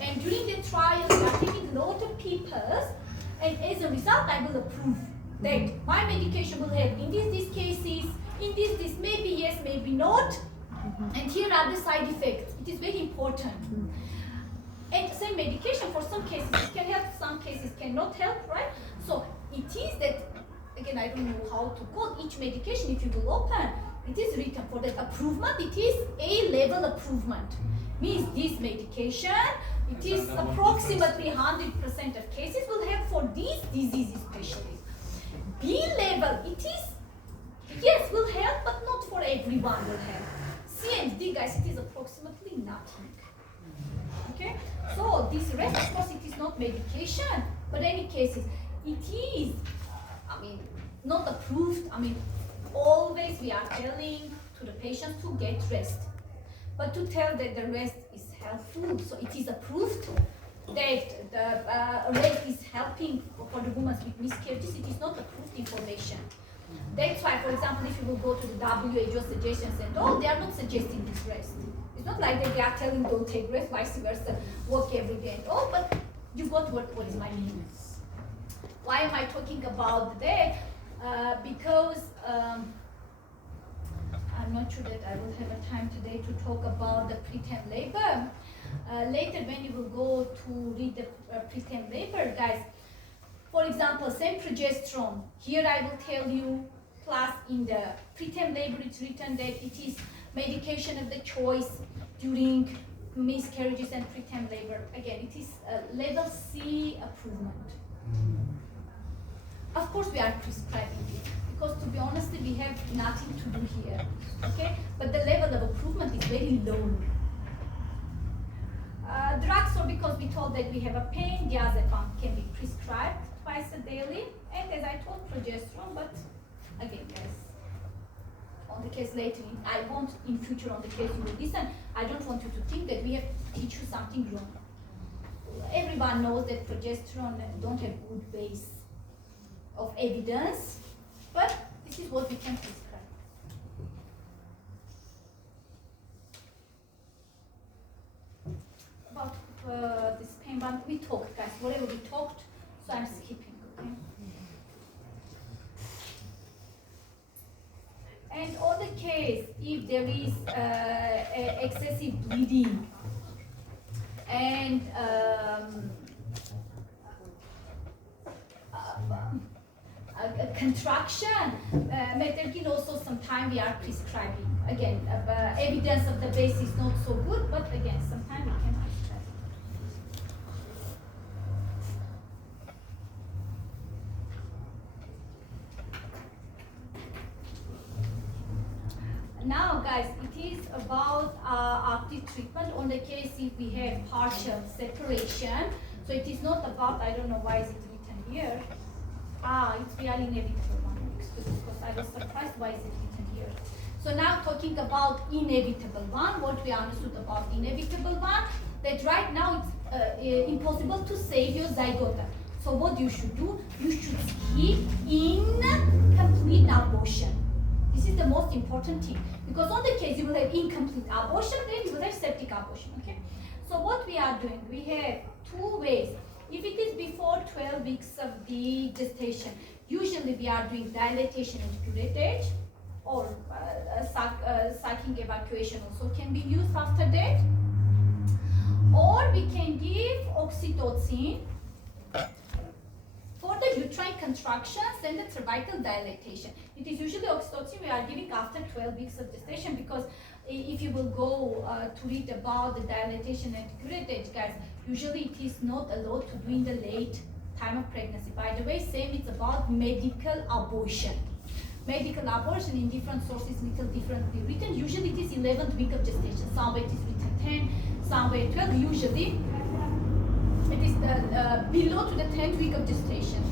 And during the trials, we are taking a lot of people, and as a result, I will approve that my medication will help in these cases, in this, maybe yes, maybe not. And here are the side effects. It is very important. And same medication, for some cases it can help, some cases cannot help, right? So it is that, again, I don't know how to call each medication. If you will open, it is written for that approval. It is A-level approval. Means this medication, it is approximately 100% of cases will have for these diseases especially. B-level, it is Yes, will help, but not for everyone will help. C and D, guys, it is approximately nothing. Okay? So this rest, of course, it is not medication, but any cases, it is, not approved. Always we are telling to the patients to get rest, but to tell that the rest is helpful. So it is approved that the rest is helping for the women with miscarriages. It is not approved information. That's why, for example, if you will go to the WHO suggestions and all, they are not suggesting this rest. It's not like that they are telling don't take rest, vice versa, work every day and all, but you got what is my meaning. Why am I talking about that? Because I'm not sure that I will have a time today to talk about the preterm labor. Later when you will go to read the preterm labor, guys, for example, same progesterone. Here I will tell you, plus in the preterm labor it's written that it is medication of the choice during miscarriages and preterm labor. Again, it is level C approval. Of course we are prescribing it, because to be honest, we have nothing to do here, okay? But the level of improvement is very low. Drugs, or because we told that we have a pain, diazepam can be prescribed twice a daily, and as I told, progesterone, but again, guys, on the case later, I want in future on the case you will listen, I don't want you to think that we have to teach you something wrong. Everyone knows that progesterone don't have good base of evidence, but this is what we can prescribe. About this pain band, we talked, guys, whatever we talked, so I'm skipping, okay? And on the case, if there is excessive bleeding and a contraction, methergine also sometimes we are prescribing. Again, evidence of the base is not so good, but again, sometimes we can prescribe. Now, guys, it is about active treatment on the case if we have partial separation. So it is not about, I don't know why is it written here. We are inevitable one. Excuse me, because I was surprised why is it written here. So now talking about inevitable one, what we understood about inevitable one, that right now it's impossible to save your zygote. So what you should do, you should skip incomplete abortion. This is the most important thing, because on the case you will have incomplete abortion, then you will have septic abortion, okay? So what we are doing, we have two ways. If it is before 12 weeks of the gestation, usually we are doing dilatation and curettage, or sucking evacuation also can be used after that. Or we can give oxytocin for the uterine contractions and the cervical dilatation. It is usually oxytocin we are giving after 12 weeks of gestation, because if you will go to read about the dilatation and curettage, guys, usually it is not allowed to do in the late time of pregnancy. By the way, same it's about medical abortion. Medical abortion in different sources little differently written. Usually it is 11th week of gestation. Somewhere it is written 10, somewhere 12. Usually it is below to the 10th week of gestation.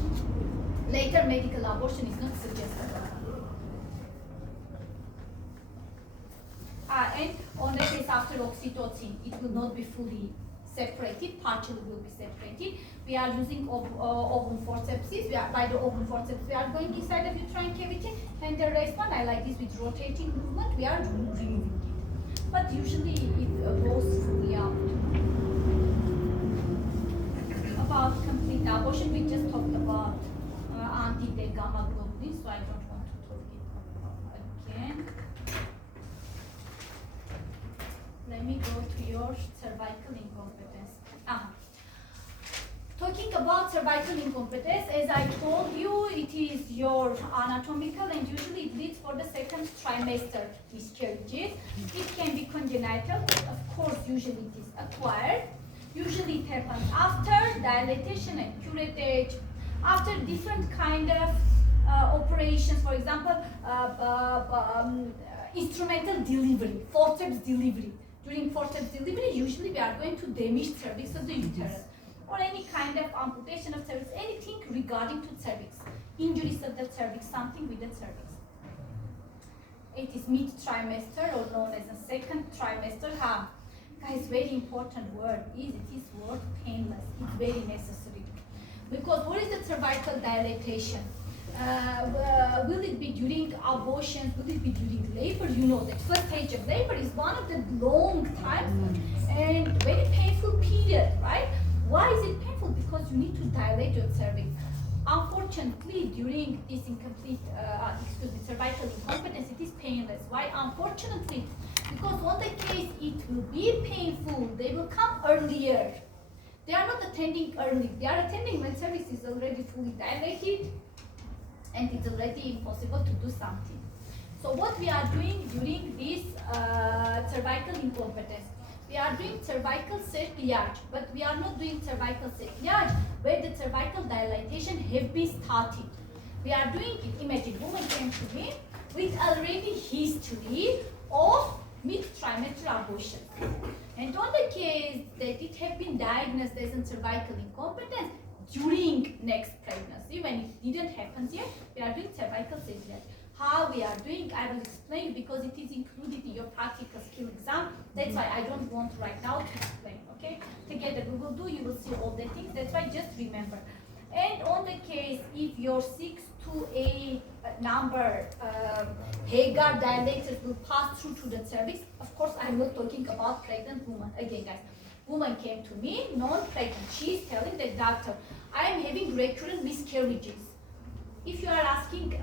Later medical abortion is not suggested. And on the case after oxytocin, it will not be fully separated, partially will be separated. We are using ovum forceps. By the ovum forceps, we are going inside the uterine cavity, and the rest one, I like this with rotating movement, we are removing it. But usually it goes fully out. About complete abortion, we just talked about anti-gamma globulin, so I don't want to talk it again. Let me go to your cervical incompetence. Talking about cervical incompetence, as I told you, it is your anatomical, and usually it leads for the second trimester miscarriages. It can be congenital, of course, usually it is acquired. Usually it happens after dilatation and curettage, after different kind of operations, for example, instrumental delivery, forceps delivery. During forceps delivery, usually we are going to damage cervix of the uterus, or any kind of amputation of cervix, anything regarding to cervix, injuries of the cervix, something with the cervix. It is mid-trimester, or known as the second trimester. Guys, very important word is word painless. It's very necessary, because what is the cervical dilatation? Will it be during abortions? Will it be during labor? You know that first stage of labor is one of the long times and very painful period, right? Why is it painful? Because you need to dilate your cervix. Unfortunately, during this cervical incompetence, it is painless. Why? Unfortunately, because on the case it will be painful, they will come earlier. They are not attending early. They are attending when cervix is already fully dilated and it's already impossible to do something. So what we are doing during this cervical incompetence? We are doing cervical circliage, but we are not doing cervical circliage where the cervical dilatation have been started. We are doing it, imagine, woman came to me with already history of mid-trimester abortion. And on the case that it have been diagnosed as a cervical incompetence during next pregnancy, when it didn't happen yet, we are doing cervical circliage. How we are doing, I will explain, because it is included in your practical skill exam. That's why I don't want right now to explain, okay? Together we will do, you will see all the things. That's why just remember. And on the case, if your 6 to 8 number Hagar dilators will pass through to the cervix, of course I'm not talking about pregnant woman. Again guys, woman came to me, non-pregnant. She is telling the doctor, I am having recurrent miscarriages. If you are asking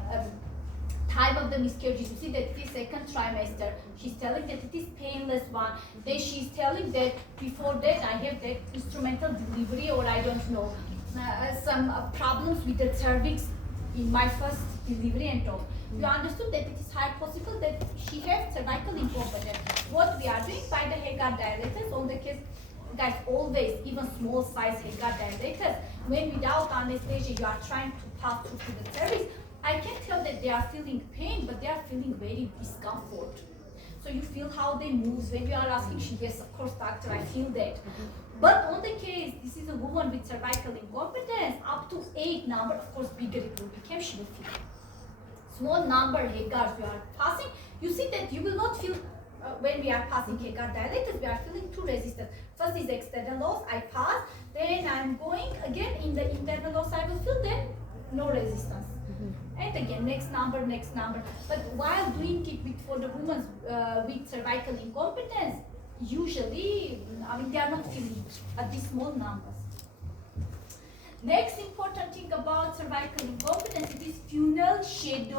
type of the miscarriages, you see that it is second trimester. She's telling that it is painless one. Then she's telling that before that I have that instrumental delivery, or I don't know, some problems with the cervix in my first delivery and all. You understood that it is high possible that she has cervical incompetence. What we are doing by the Hagar dilators, on the case, guys, always, even small size Hagar dilators, when without anesthesia you are trying to pass through to the cervix, I can tell that they are feeling pain, but they are feeling very discomfort. So you feel how they move. When you are asking, she, yes, of course, doctor, I feel that. But on the case, this is a woman with cervical incompetence, up to 8 number, of course, bigger it will become, she will feel. Small number Hagars you are passing, you see that you will not feel, when we are passing Hagar dilators, we are feeling two resistance. First is external os, I pass, then I'm going again in the internal os, I will feel, then no resistance. And again, next number. But while doing it for the women with cervical incompetence, usually, they are not feeling at these small numbers. Next important thing about cervical incompetence, it is funnel shape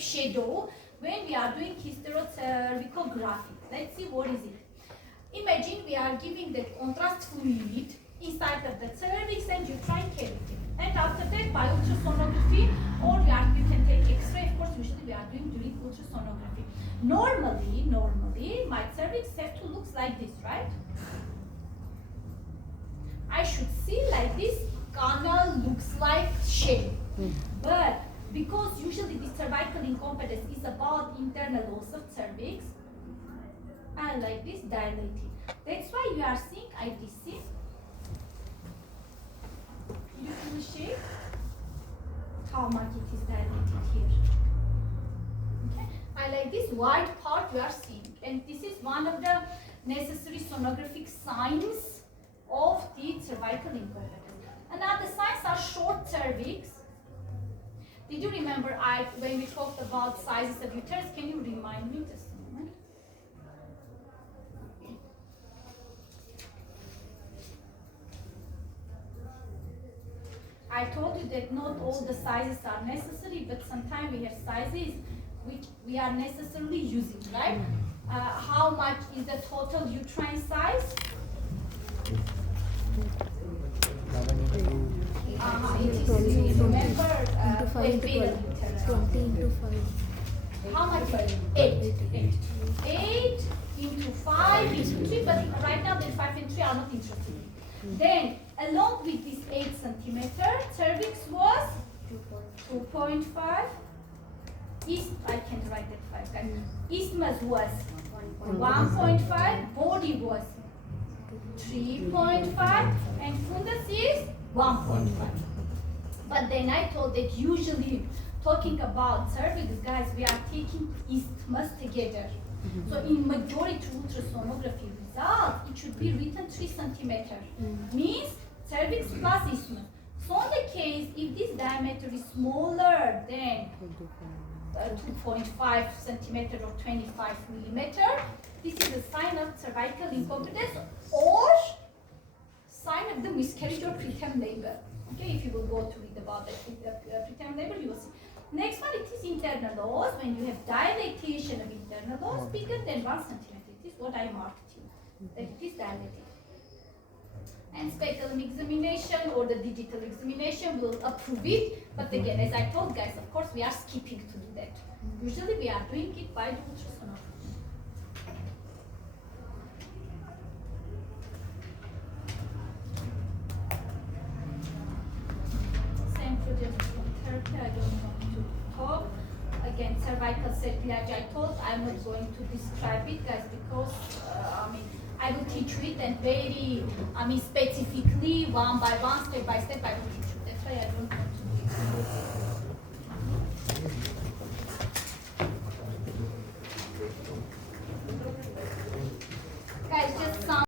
shadow when we are doing hysterocervicography. Let's see what is it. Imagine we are giving the contrast fluid inside of the cervix and uterine cavity. And after that, by ultrasonography, or you can take X-ray. Of course, usually we are doing during ultrasonography. Normally, my cervix have to look like this, right? I should see like this canal looks like shape. But because usually the cervical incompetence is about internal os of cervix, I like this dilated. That's why you are seeing ITC. You feel the shape? How much it is dilated here. Okay? I like this white part you are seeing. And this is one of the necessary sonographic signs of the cervical incompetence. Another signs are short cervix. Did you remember when we talked about sizes of uterus? Can you remind me just a moment? I told you that not all the sizes are necessary, but sometimes we have sizes which we are necessarily using, right? How much is the total uterine size? Remember, 20 into 5. How much is it? 8. 8 into 5 into 3, but right now the 5 and 3 are not interested. Then, along with this 8 centimeter, cervix was 2.5. I can write that 5 guys. Isthmus was 1.5, body was 3.5, and fundus is 1.5. But then I told that usually talking about cervix, guys, we are taking isthmus together. So in majority ultrasonography result, it should be written 3 centimeter. Means cervix plus isthmus. So in the case, if this diameter is smaller than 2.5 centimeter or 25 millimeter, this is a sign of cervical incompetence or sign of the miscarriage or preterm labor. Okay, if you will go to read about the preterm labor, you will see. Next one, it is internal os. When you have dilatation of internal os bigger than 1 centimeter, it is what I marked you, that it is dilated. And speculum examination or the digital examination will approve it. But again, as I told guys, of course, we are skipping to do that. Usually we are doing it by the ultrasonography. Same progesterone therapy, I don't want to talk. Again, cervical cerclage, I told I'm not going to describe it, guys, because I will teach you it and very, specifically, one by one, step by step, I will teach you. That's why I don't want to do it.